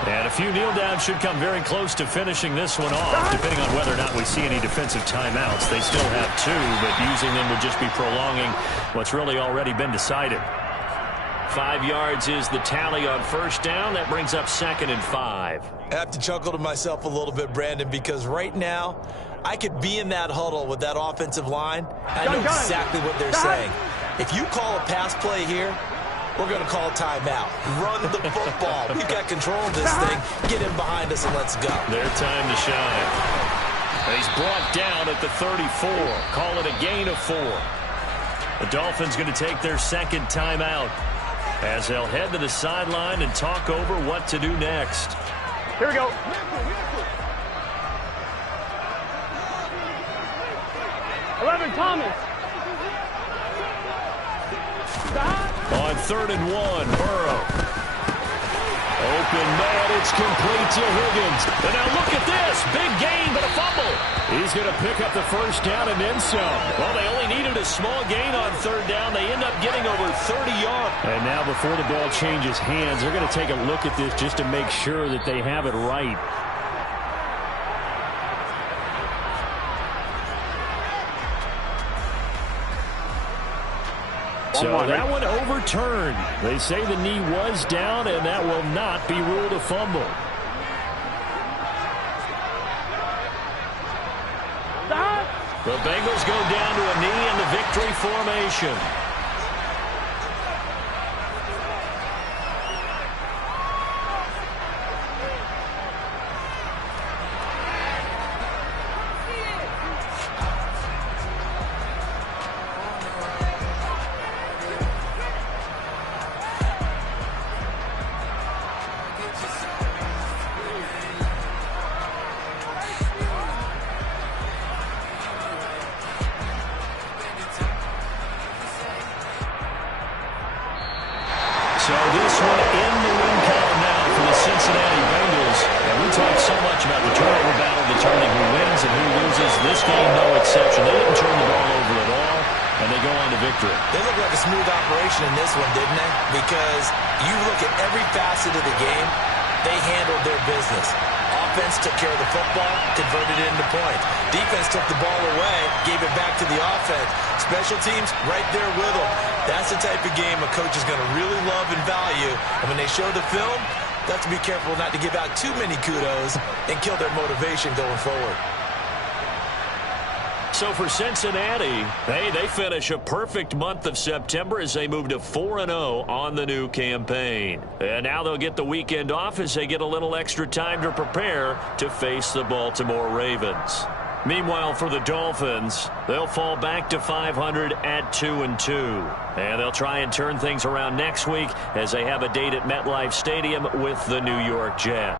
And a few kneel downs should come very close to finishing this one off, depending on whether or not we see any defensive timeouts. They still have 2, but using them would just be prolonging what's really already been decided. 5 yards is the tally on 1st down. That brings up 2nd and 5. I have to chuckle to myself a little bit, Brandon, because right now I could be in that huddle with that offensive line. I know exactly what they're saying. If you call a pass play here, we're going to call a timeout. Run the football. We've got control of this thing. Get in behind us and let's go. Their time to shine. And he's brought down at the 34. Call it a gain of 4. The Dolphins going to take their 2nd timeout as they'll head to the sideline and talk over what to do next. Here we go. Thomas. On 3rd and 1, Burrow. Open man, it's complete to Higgins. And now look at this. Big gain, but a fumble. He's going to pick up the 1st down and then some. Well, they only needed a small gain on 3rd down. They end up getting over 30 yards. And now before the ball changes hands, they're going to take a look at this just to make sure that they have it right. So that one overturned. They say the knee was down, and that will not be ruled a fumble. The Bengals go down to a knee in the victory formation. So this one in the win column now for the Cincinnati Bengals. And we talked so much about the turnover battle determining who wins and who loses. This game, no exception. They didn't turn the ball over at all, and they go on to victory. They look like a smooth operation in this one, didn't they? Because you look at every facet of the game, they handled their business. Offense took care of the football, converted it into points. Defense took the ball away, gave it back to the offense. Special teams, right there with them. That's the type of game a coach is going to really love and value. And when they show the film, they have to be careful not to give out too many kudos and kill their motivation going forward. So for Cincinnati, they finish a perfect month of September as they move to 4-0 on the new campaign. And now they'll get the weekend off as they get a little extra time to prepare to face the Baltimore Ravens. Meanwhile, for the Dolphins, they'll fall back to 500 at 2-2. And they'll try and turn things around next week as they have a date at MetLife Stadium with the New York Jets.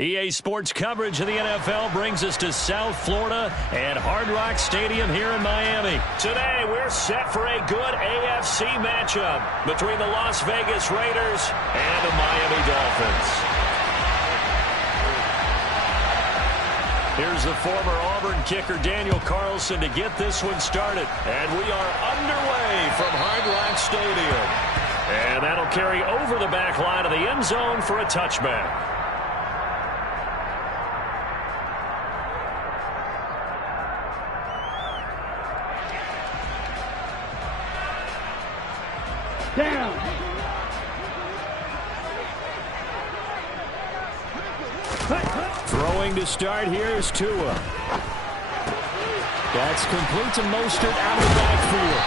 EA Sports coverage of the NFL brings us to South Florida and Hard Rock Stadium here in Miami. Today, we're set for a good AFC matchup between the Las Vegas Raiders and the Miami Dolphins. Here's the former Auburn kicker Daniel Carlson to get this one started. And we are underway from Hard Rock Stadium. And that'll carry over the back line of the end zone for a touchback. Down. Throwing to start here is Tua. That's complete to Mostert out of the backfield.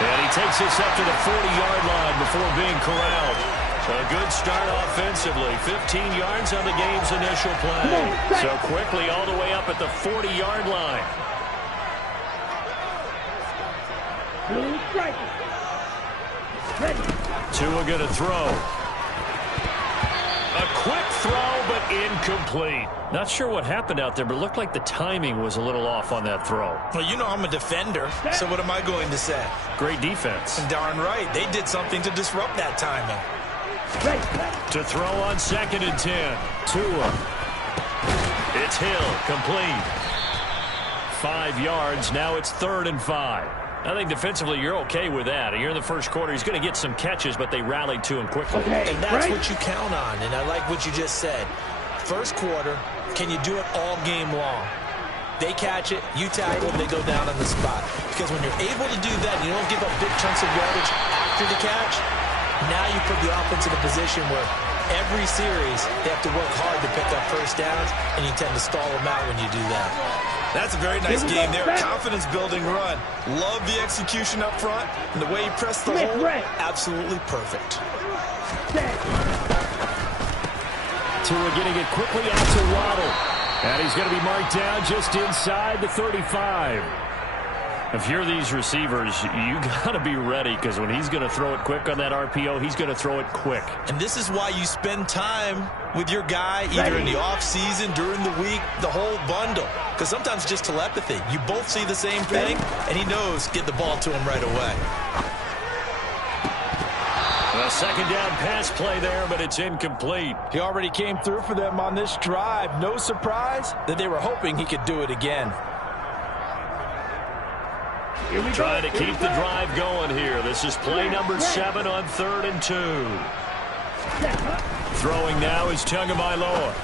And he takes this up to the 40-yard line before being corralled. A good start offensively. 15 yards on the game's initial play. So quickly all the way up at the 40-yard line. Blue striker. Tua going to throw. A quick throw, but incomplete. Not sure what happened out there, but it looked like the timing was a little off on that throw. Well, you know I'm a defender, so what am I going to say? Great defense. Darn right. They did something to disrupt that timing. To throw on 2nd and 10. Tua. It's Hill, complete. 5 yards, now it's 3rd and 5. I think defensively you're okay with that. You're in the first quarter. He's going to get some catches, but they rallied to him quickly. And that's what you count on, and I like what you just said. First quarter, can you do it all game long? They catch it, you tackle, they go down on the spot. Because when you're able to do that, you don't give up big chunks of yardage after the catch, now you put the offense in a position where every series they have to work hard to pick up first downs, and you tend to stall them out when you do that. That's a very nice game there. Confidence-building run. Love the execution up front. And the way he pressed the hole, absolutely perfect. Tua getting it quickly out to Waddle. And he's going to be marked down just inside the 35. If you're these receivers, you got to be ready, because when he's going to throw it quick on that RPO, he's going to throw it quick. And this is why you spend time with your guy, either in the offseason, during the week, the whole bundle. Because sometimes it's just telepathy. You both see the same thing, and he knows get the ball to him right away. A 2nd down pass play there, but it's incomplete. He already came through for them on this drive. No surprise that they were hoping he could do it again. Trying to keep the drive going here. This is play number 7 on 3rd and 2. Throwing now is Tagovailoa.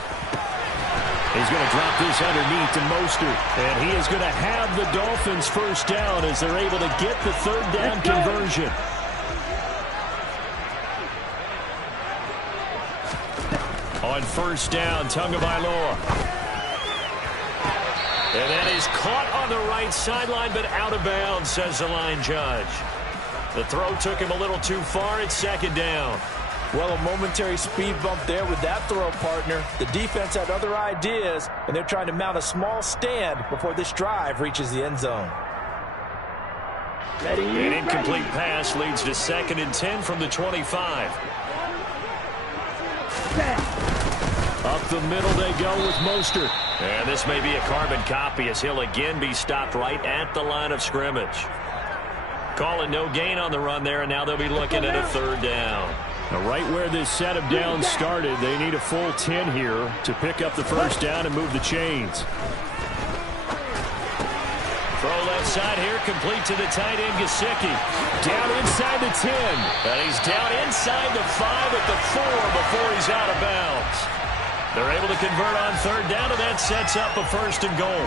He's going to drop this underneath to Mostert. And he is going to have the Dolphins first down as they're able to get the 3rd down conversion. On 1st down, Tagovailoa. And that is caught on the right sideline, but out of bounds, says the line judge. The throw took him a little too far. It's 2nd down. Well, a momentary speed bump there with that throw, partner. The defense had other ideas, and they're trying to mount a small stand before this drive reaches the end zone. An incomplete pass leads to 2nd and 10 from the 25. Up the middle they go with Mostert. And this may be a carbon copy as he'll again be stopped right at the line of scrimmage. Calling no gain on the run there, and now they'll be looking at a 3rd down. Now right where this set of downs started, they need a full 10 here to pick up the first down and move the chains. Throw left side here, complete to the tight end, Gesicki. Down inside the 10. And he's down inside the 5 at the 4 before he's out of bounds. They're able to convert on 3rd down, and that sets up a 1st and goal.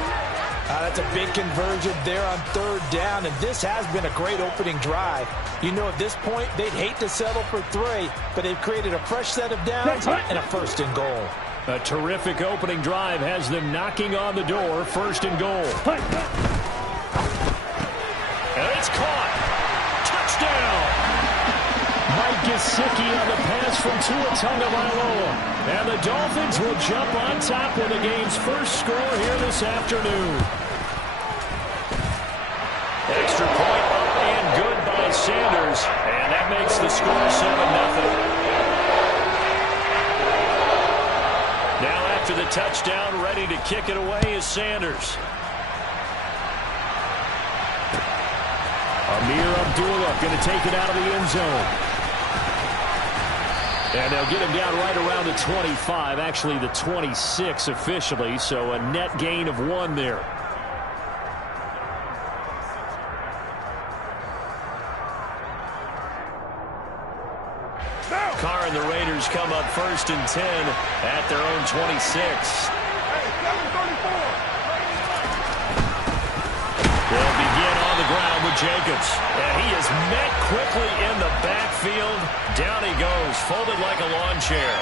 That's a big conversion there on 3rd down, and this has been a great opening drive. You know, at this point, they'd hate to settle for 3, but they've created a fresh set of downs and a 1st and goal. A terrific opening drive has them knocking on the door, 1st and goal. And it's caught. Touchdown. Mike Gesicki on the pass from Tua Tagovailoa. And the Dolphins will jump on top with the game's first score here this afternoon. Extra point up and good by Sanders. And that makes the score 7-0. Now after the touchdown, ready to kick it away is Sanders. Amir Abdullah going to take it out of the end zone. And they'll get him down right around the 25, actually the 26 officially, so a net gain of 1 there. Carr and the Raiders come up 1st and 10 at their own 26. They'll begin on the ground with Jacobs. And he is met quickly in the backfield. Down he goes, folded like a lawn chair.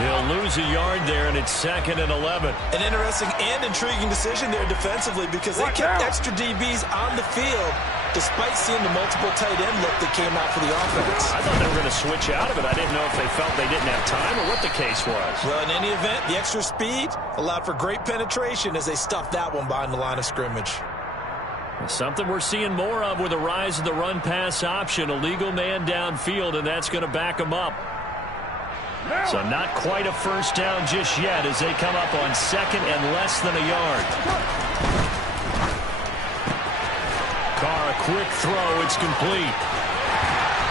He'll lose a yard there, and it's 2nd and 11. An interesting and intriguing decision there defensively because they kept extra DBs on the field despite seeing the multiple tight end look that came out for the offense. I thought they were going to switch out of it. I didn't know if they felt they didn't have time or what the case was. Well, in any event, the extra speed allowed for great penetration as they stuffed that one behind the line of scrimmage. Something we're seeing more of with the rise of the run-pass option. A legal man downfield, and that's going to back him up. So not quite a first down just yet as they come up on 2nd and less than a yard. Carr, a quick throw. It's complete.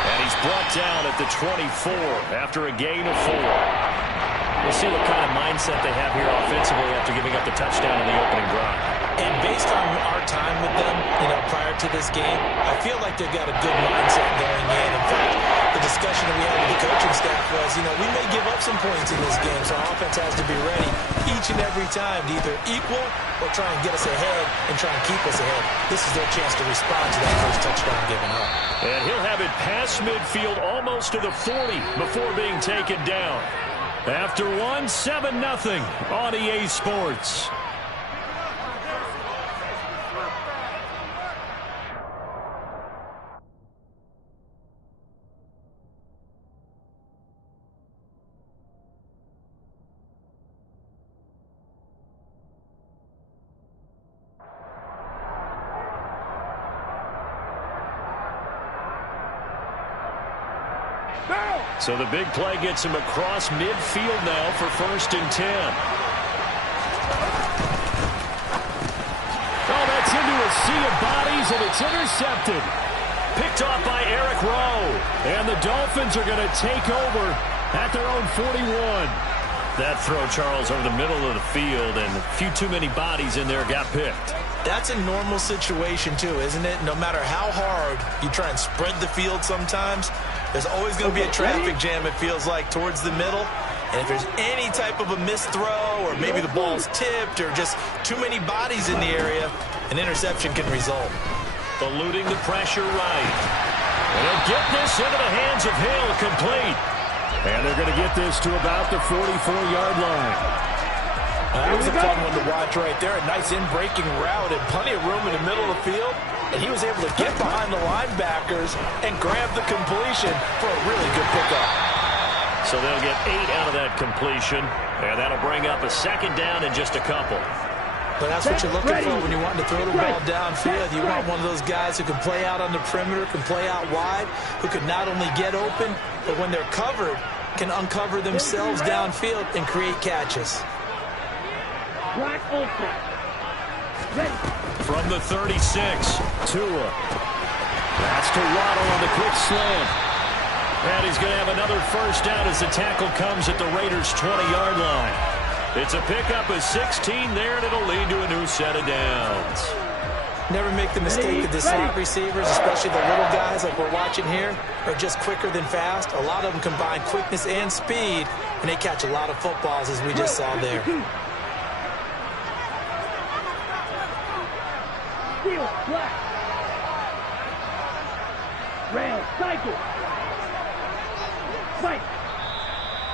And he's brought down at the 24 after a gain of 4. We'll see what kind of mindset they have here offensively after giving up the touchdown in the opening drive. And based on our time with them, prior to this game, I feel like they've got a good mindset going in. In fact, the discussion that we had with the coaching staff was, we may give up some points in this game, so our offense has to be ready each and every time to either equal or try and get us ahead and try and keep us ahead. This is their chance to respond to that first touchdown given up. And he'll have it past midfield almost to the 40 before being taken down. After 1, 7-0 on EA Sports. So the big play gets him across midfield now for 1st and 10. Oh, that's into a sea of bodies, and it's intercepted. Picked off by Eric Rowe. And the Dolphins are going to take over at their own 41. That throw, Charles, over the middle of the field, and a few too many bodies in there got picked. That's a normal situation, too, isn't it? No matter how hard you try and spread the field sometimes, there's always going to be a traffic jam, it feels like, towards the middle. And if there's any type of a missed throw or maybe the ball's tipped or just too many bodies in the area, an interception can result. Eluding the pressure right. And he'll get this into the hands of Hill, complete. And they're going to get this to about the 44-yard line. That was a fun one to watch right there. A nice in-breaking route and plenty of room in the middle of the field. And he was able to get behind the linebackers and grab the completion for a really good pickup. So they'll get 8 out of that completion. And that'll bring up a 2nd down in just a couple. But that's what you're looking for when you want to throw the ball downfield. You want one of those guys who can play out on the perimeter, can play out wide, who can not only get open, but when they're covered, can uncover themselves downfield and create catches. From the 36, Tua. That's to Waddle on the quick slant. And he's going to have another first down as the tackle comes at the Raiders' 20-yard line. It's a pickup of 16 there, and it'll lead to a new set of downs. Never make the mistake that the slot receivers, especially the little guys like we're watching here, are just quicker than fast. A lot of them combine quickness and speed, and they catch a lot of footballs, as we just saw there.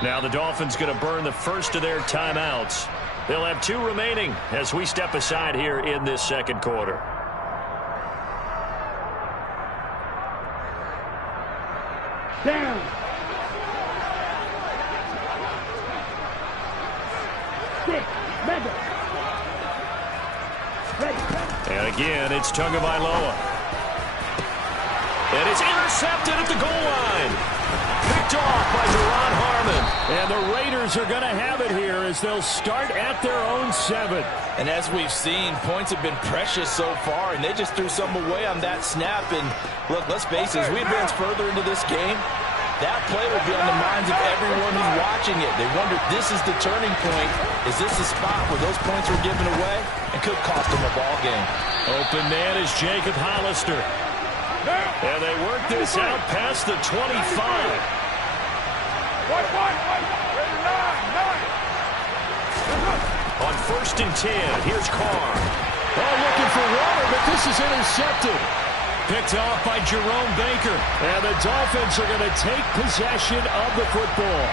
Now the Dolphins going to burn the first of their timeouts. They'll have 2 remaining as we step aside here in this second quarter. Down. And again, it's Tagovailoa. And it's intercepted at the goal line. Picked picked off by Duron Harmon. And the Raiders are going to have it here as they'll start at their own 7. And as we've seen, points have been precious so far, and they just threw some away on that snap. And look, let's face it, as we advance further into this game, that play will be on the minds of everyone who's watching it. They wonder, this is the turning point. Is this the spot where those points were given away and could cost them a ball game? Open man is Jacob Hollister. And they work this out past the 25. On 1st and 10, here's Carr. Oh, looking for water, but this is intercepted. Picked off by Jerome Baker. And the Dolphins are going to take possession of the football.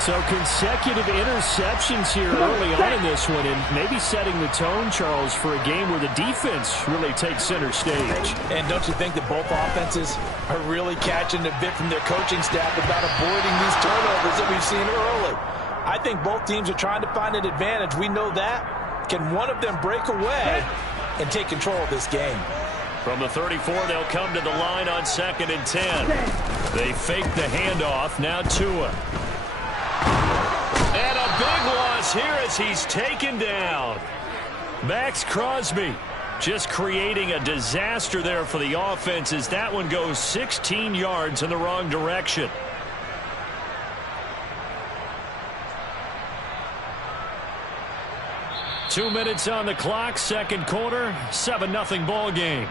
So consecutive interceptions here early on in this one, and maybe setting the tone, Charles, for a game where the defense really takes center stage. And don't you think that both offenses are really catching a bit from their coaching staff about avoiding these turnovers that we've seen early? I think both teams are trying to find an advantage. We know that. Can one of them break away and take control of this game? From the 34, they'll come to the line on 2nd and 10. They fake the handoff. Now Tua. And a big loss here as he's taken down. Max Crosby just creating a disaster there for the offense as that one goes 16 yards in the wrong direction. Two minutes on the clock, second quarter, 7-0 ball game.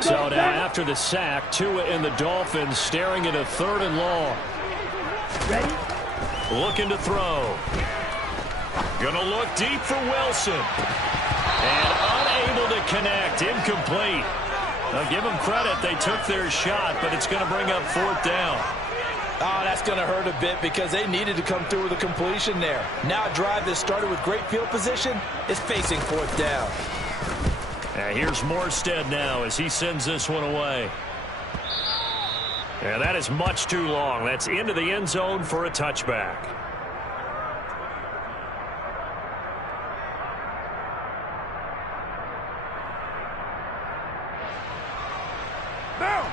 So now after the sack, Tua and the Dolphins staring at a 3rd and long. Ready? Looking to throw. Gonna look deep for Wilson. And unable to connect. Incomplete. Now give them credit. They took their shot, but it's going to bring up 4th down. Oh, that's going to hurt a bit because they needed to come through with a completion there. Now a drive that started with great field position is facing 4th down. And here's Morstead now as he sends this one away. And that is much too long. That's into the end zone for a touchback.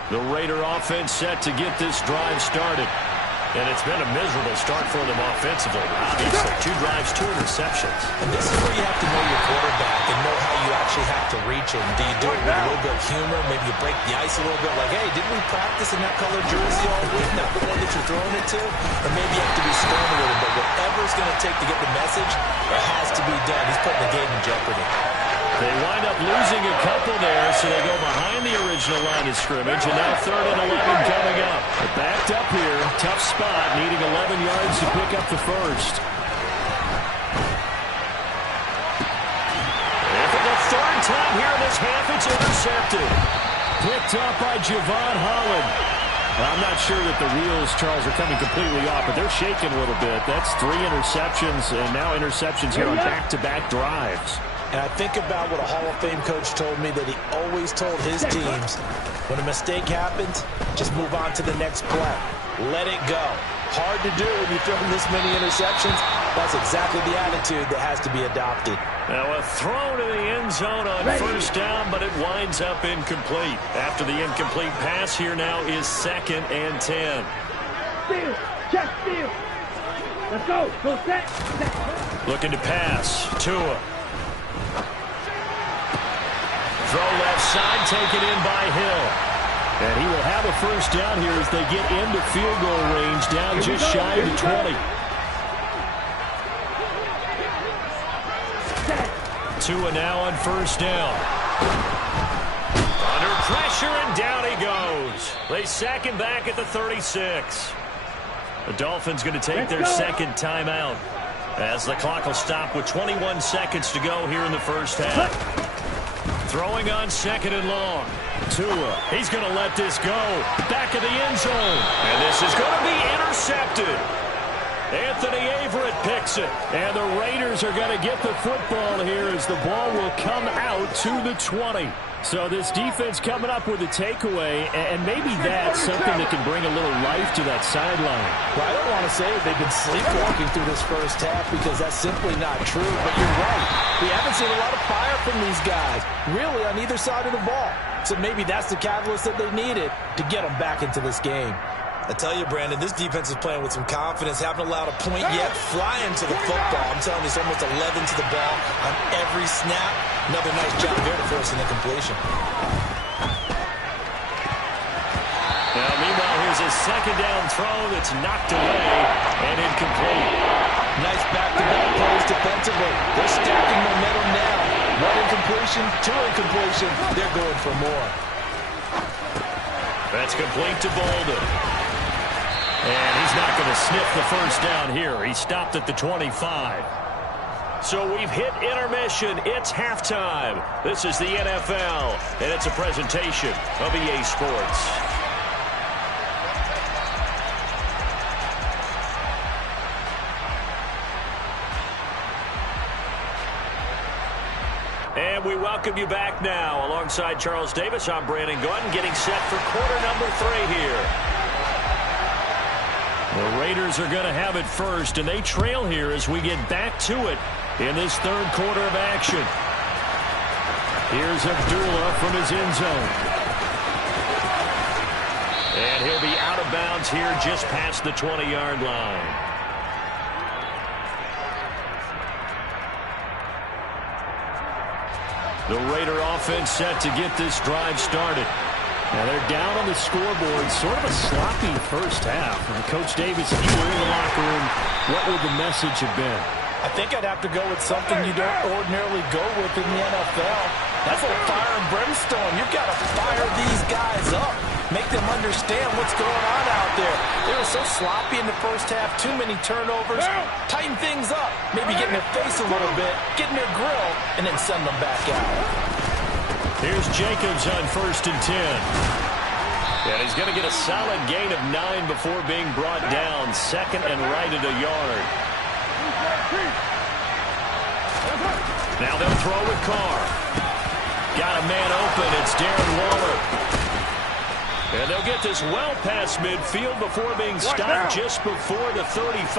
The Raider offense set to get this drive started. And it's been a miserable start for them offensively. Obviously, 2 drives, 2 interceptions. And this is where you have to know your quarterback and know how you actually have to reach him. Do you do it with a little bit of humor? Maybe you break the ice a little bit like, hey, didn't we practice in that color jersey all week? Not the one that you're throwing it to? Or maybe you have to be stern a little bit. Whatever it's going to take to get the message, it has to be done. He's putting the game in jeopardy. They wind up losing a couple there, so they go behind the original line of scrimmage, and now 3rd and 11 coming up. They're backed up here, tough spot, needing 11 yards to pick up the first. And for the 3rd time here in this half, it's intercepted. Picked up by Javon Holland. I'm not sure that the wheels, Charles, are coming completely off, but they're shaking a little bit. That's 3 interceptions, and now interceptions here on back-to-back drives. And I think about what a Hall of Fame coach told me that he always told his teams, when a mistake happens, just move on to the next play. Let it go. Hard to do when you throw this many interceptions. That's exactly the attitude that has to be adopted. Now a throw to the end zone on 1st down, but it winds up incomplete. After the incomplete pass, here now is 2nd and 10. Steal. Check steal. Let's go. Go set. Looking to pass. Tua. Throw left side, taken in by Hill. And he will have a 1st down here as they get into field goal range, down just shy of the 20. Tua now on 1st down. Under pressure, and down he goes. They sack him back at the 36. The Dolphins going to take their 2nd timeout as the clock will stop with 21 seconds to go here in the 1st half. Throwing on 2nd and long. Tua, he's going to let this go. Back of the end zone. And this is going to be intercepted. Anthony Averett picks it. And the Raiders are going to get the football here as the ball will come out to the 20. So this defense coming up with a takeaway, and maybe that's something that can bring a little life to that sideline. Well, I don't want to say that they've been sleepwalking through this 1st half because that's simply not true, but you're right. We haven't seen a lot of fire from these guys, really, on either side of the ball. So maybe that's the catalyst that they needed to get them back into this game. I tell you, Brandon, this defense is playing with some confidence. Haven't allowed a point yet. Flying to the football. I'm telling you, it's almost 11 to the ball on every snap. Another nice job there to force an incompletion. Now, meanwhile, here's a second down throw that's knocked away and incomplete. Nice back-to-back plays defensively. They're stacking momentum now. One incompletion, two incompletion. They're going for more. That's complete to Bolden. And he's not going to sniff the first down here. He stopped at the 25. So we've hit intermission. It's halftime. This is the NFL, and it's a presentation of EA Sports. And we welcome you back now. Alongside Charles Davis, I'm Brandon Gordon, getting set for quarter number 3 here. The Raiders are going to have it first, and they trail here as we get back to it in this third quarter of action. Here's Abdullah from his end zone. And he'll be out of bounds here just past the 20-yard line. The Raider offense set to get this drive started. Now they're down on the scoreboard, sort of a sloppy first half. And Coach Davis, if you were in the locker room, what would the message have been? I think I'd have to go with something you don't ordinarily go with in the NFL. That's a fire and brimstone. You've got to fire these guys up. Make them understand what's going on out there. They were so sloppy in the first half, too many turnovers. Tighten things up. Maybe get in their face a little bit, get in their grill, and then send them back out. Here's Jacobs on 1st and 10. And he's going to get a solid gain of 9 before being brought down. Second and right at a yard. Now they'll throw with Carr. Got a man open. It's Darren Waller. And they'll get this well past midfield before being stopped just before the 35.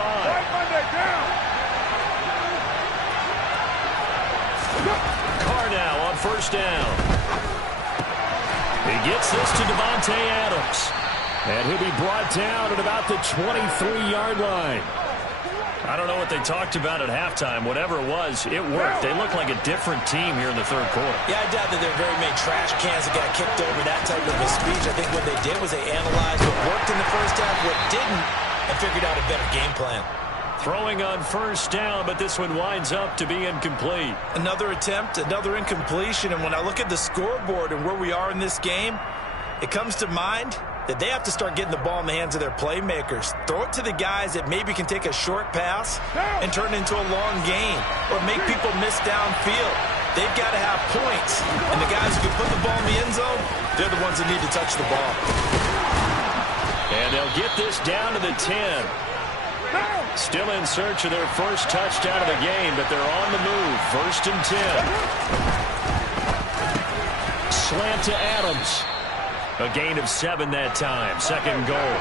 Carr now on 1st down. He gets this to Devontae Adams. And he'll be brought down at about the 23-yard line. I don't know what they talked about at halftime. Whatever it was, it worked. They look like a different team here in the third quarter. Yeah, I doubt that there are very many trash cans that got kicked over that type of a speech. I think what they did was they analyzed what worked in the first half, what didn't, and figured out a better game plan. Throwing on 1st down, but this one winds up to be incomplete. Another attempt, another incompletion, and when I look at the scoreboard and where we are in this game, it comes to mind that they have to start getting the ball in the hands of their playmakers. Throw it to the guys that maybe can take a short pass and turn it into a long gain or make people miss downfield. They've got to have points, and the guys who can put the ball in the end zone, they're the ones that need to touch the ball. And they'll get this down to the 10. Still in search of their first touchdown of the game, but they're on the move. 1st and 10. Slant to Adams. A gain of 7 that time. 2nd goal.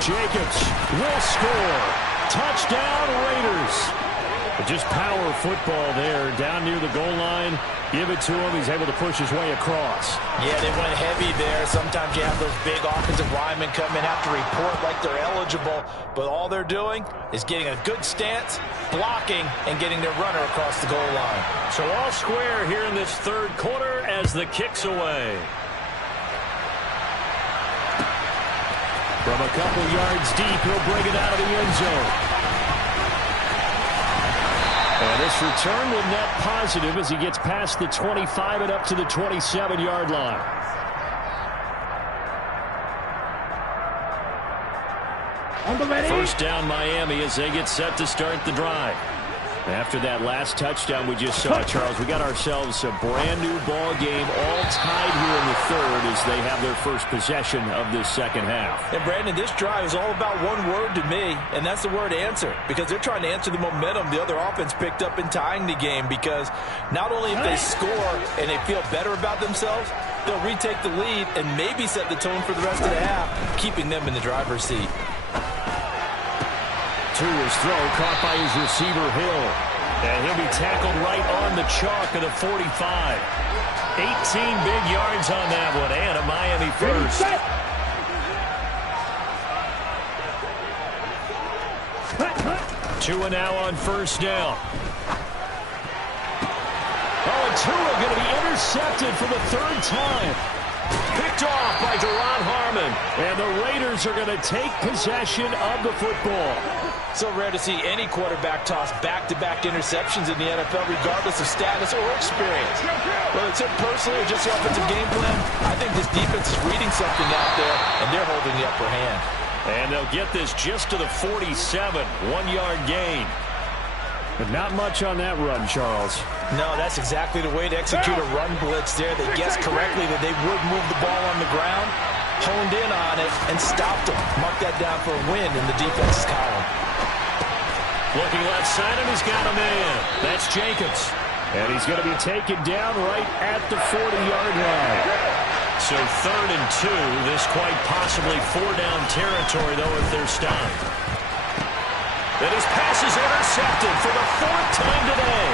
Jacobs will score. Touchdown, Raiders. Just power football there down near the goal line. Give it to him. He's able to push his way across. Yeah, they went heavy there. Sometimes you have those big offensive linemen come in, have to report like they're eligible, but all they're doing is getting a good stance, blocking, and getting their runner across the goal line. So all square here in this third quarter as the kick's away. From a couple yards deep, he'll bring it out of the end zone. And this return will net positive as he gets past the 25 and up to the 27-yard line. First down Miami as they get set to start the drive. After that last touchdown we just saw, Charles, we got ourselves a brand new ball game, all tied here in the third as they have their first possession of this second half. And Brandon, this drive is all about one word to me, and that's the word answer, because they're trying to answer the momentum the other offense picked up in tying the game, because not only if they score and they feel better about themselves, they'll retake the lead and maybe set the tone for the rest of the half, keeping them in the driver's seat. To his throw, caught by his receiver, Hill. And he'll be tackled right on the chalk of the 45. 18 big yards on that one, and a Miami first. 2 now on first down. Oh, and Tua going to be intercepted for the 3rd time. Picked off by Duron Harmon. And the Raiders are going to take possession of the football. So rare to see any quarterback toss back-to-back interceptions in the NFL, regardless of status or experience. Whether it's him personally or just the offensive game plan, I think this defense is reading something out there, and they're holding the upper hand. And they'll get this just to the 47, 1-yard gain. But not much on that run, Charles. No, that's exactly the way to execute a run blitz there. They guessed correctly that they would move the ball on the ground, honed in on it, and stopped them. Mark that down for a win in the defense's column. Looking left side, and he's got a man. That's Jacobs. And he's going to be taken down right at the 40-yard line. So 3rd and 2. This quite possibly 4-down territory, though, if they're stopped. And his pass is intercepted for the 4th time today.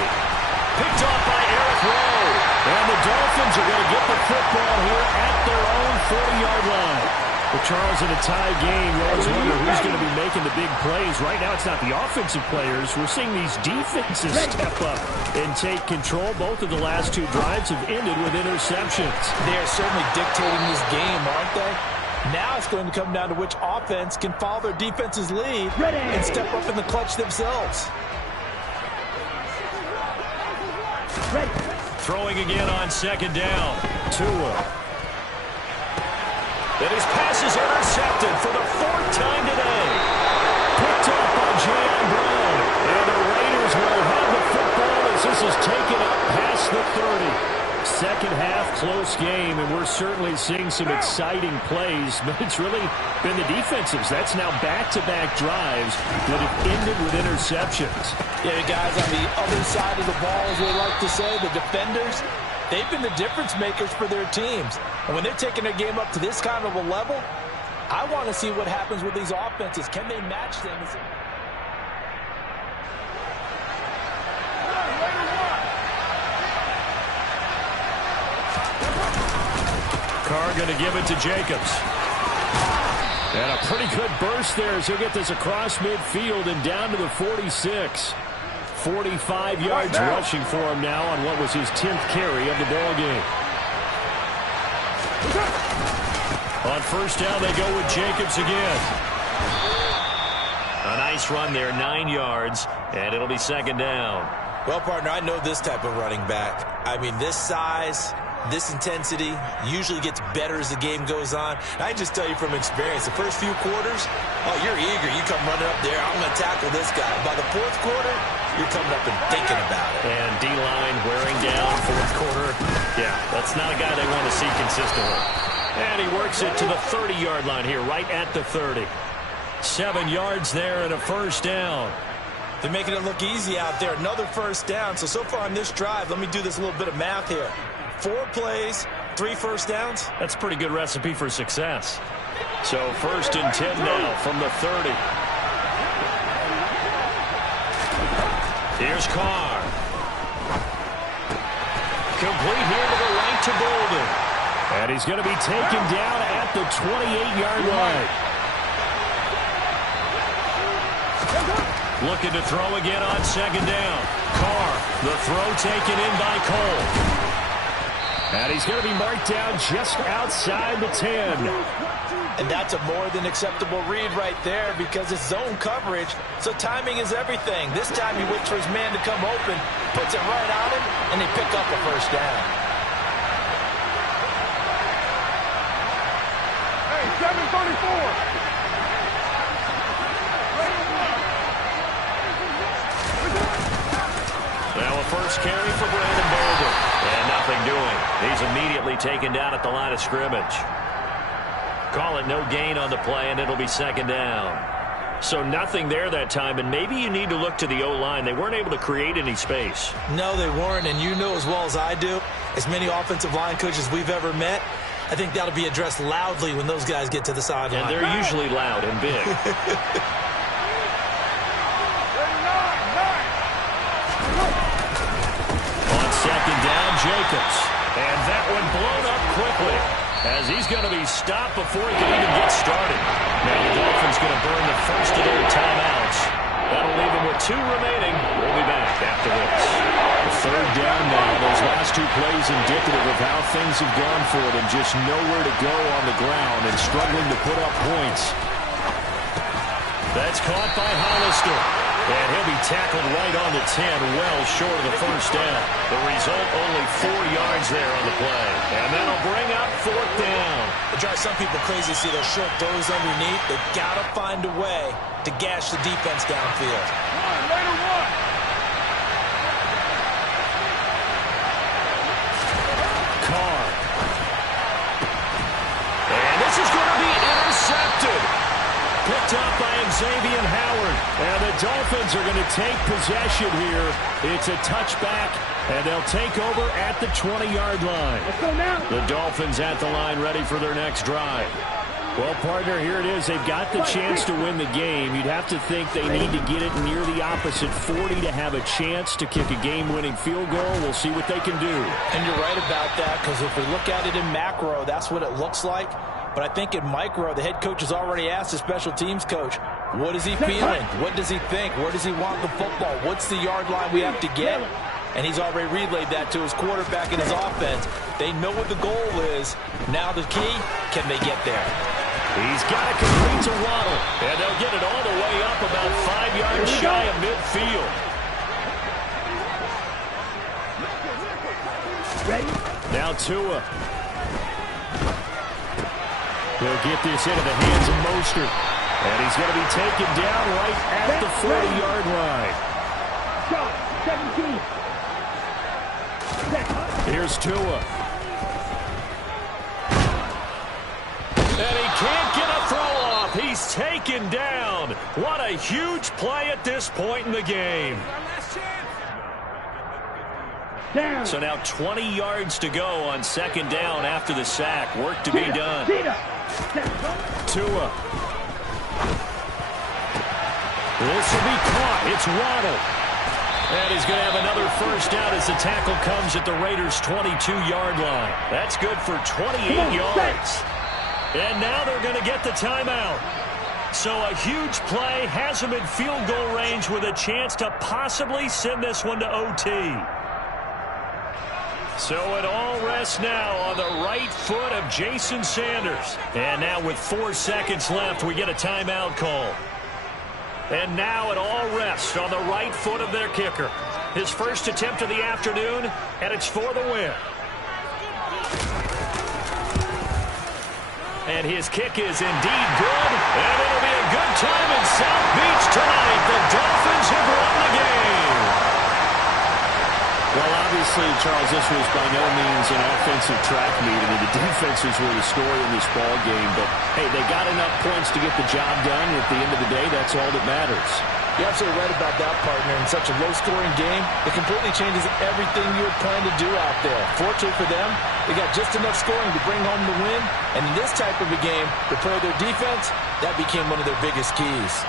Picked off by Eric Rowe. And the Dolphins are going to get the football here at their own 40-yard line. Well, Charles, in a tie game, you always wonder who's going to be making the big plays. Right now, it's not the offensive players. We're seeing these defenses step up and take control. Both of the last 2 drives have ended with interceptions. They are certainly dictating this game, aren't they? Now it's going to come down to which offense can follow their defense's lead and step up in the clutch themselves. Throwing again on 2nd down. Tua. And his pass is intercepted for the 4th time today. Picked off by J.M. Brown. And the Raiders will have the football as this is taken up past the 30. Second half, close game, and we're certainly seeing some exciting plays, but it's really been the defensives. That's now back-to-back drives that have ended with interceptions. Yeah, the guys on the other side of the ball, as we like to say, the defenders, they've been the difference makers for their teams. And when they're taking their game up to this kind of a level, I want to see what happens with these offenses. Can they match them? Carr going to give it to Jacobs. And a pretty good burst there as he'll get this across midfield and down to the 46. 45 yards rushing for him now on what was his 10th carry of the ball game. On first down, they go with Jacobs again. A nice run there, 9 yards, and it'll be 2nd down. Well, partner, I know this type of running back. I mean, this size, this intensity usually gets better as the game goes on. I just tell you from experience, the first few quarters, oh, you're eager. You come running up there, I'm going to tackle this guy. By the 4th quarter, you're coming up and thinking about it. And D-line wearing down 4th quarter. Yeah, that's not a guy they want to see consistently. And he works it to the 30-yard line here, right at the 30. 7 yards there and a first down. They're making it look easy out there. Another first down. So far on this drive, let me do this little bit of math here. 4 plays, 3 first downs. That's a pretty good recipe for success. So 1st and 10 now from the 30. Here's Carr. Complete here to the right to Golden. And he's going to be taken down at the 28-yard line. Looking to throw again on 2nd down. Carr, the throw taken in by Cole. And he's going to be marked down just outside the 10. And that's a more than acceptable read right there because it's zone coverage, so timing is everything. This time he waits for his man to come open, puts it right on him, and they pick up a first down. Hey, 734. Now a first carry for Brandon Bolden. And nothing doing. He's immediately taken down at the line of scrimmage. Call it no gain on the play, and it'll be 2nd down. So nothing there that time, and maybe you need to look to the O-line. They weren't able to create any space. No, they weren't, and you know as well as I do, as many offensive line coaches we've ever met, I think that'll be addressed loudly when those guys get to the sideline. And they're usually loud and big. Dolphins. And that one blown up quickly, as he's going to be stopped before he can even get started. Now the Dolphins going to burn the first of their timeouts. That'll leave them with 2 remaining. We'll be back after this. The third down now. Those last 2 plays indicative of how things have gone for them. Just nowhere to go on the ground and struggling to put up points. That's caught by Hollister. And he'll be tackled right on the 10, well short of the first down. The result, only 4 yards there on the play. And that'll bring up 4th down. It drives some people crazy to see those short throws underneath. They've got to find a way to gash the defense downfield. Carr. And this is going to be intercepted. Picked up by Xavier Howard. And the Dolphins are going to take possession here. It's a touchback, and they'll take over at the 20-yard line. Let's go now. The Dolphins at the line, ready for their next drive. Well, partner, here it is. They've got the chance to win the game. You'd have to think they need to get it near the opposite 40 to have a chance to kick a game-winning field goal. We'll see what they can do. And you're right about that, because if we look at it in macro, that's what it looks like. But I think in micro, the head coach has already asked the special teams coach, what is he feeling? What does he think? Where does he want the football? What's the yard line we have to get? And he's already relayed that to his quarterback and his offense. They know what the goal is. Now the key, can they get there? He's got to complete to Waddle. And they'll get it all the way up about 5 yards shy of midfield. Ready? Now Tua. He'll get this into the hands of Mostert. And he's going to be taken down right at the 40-yard line. Shot, 17. Here's Tua. And he can't get a throw off. He's taken down. What a huge play at this point in the game. Down. So now 20 yards to go on 2nd down after the sack. Work to be done. Tua. This will be caught. It's Waddle. And he's going to have another first down as the tackle comes at the Raiders' 22-yard line. That's good for 28 yards. And now they're going to get the timeout. So a huge play has them in field goal range with a chance to possibly send this one to OT. So it all rests now on the right foot of Jason Sanders. And now with 4 seconds left, we get a timeout call. And now it all rests on the right foot of their kicker. His first attempt of the afternoon, and it's for the win. And his kick is indeed good. And it'll be a good time in South Beach tonight. The Dolphins have won the game. Well, obviously, Charles, this was by no means an offensive track meet. I mean, the defenses were the story in this ball game. But, hey, they got enough points to get the job done. And at the end of the day, that's all that matters. You're absolutely right about that, partner. In such a low-scoring game, it completely changes everything you had planned to do out there. Fortunately for them, they got just enough scoring to bring home the win. And in this type of a game, to play their defense, that became one of their biggest keys.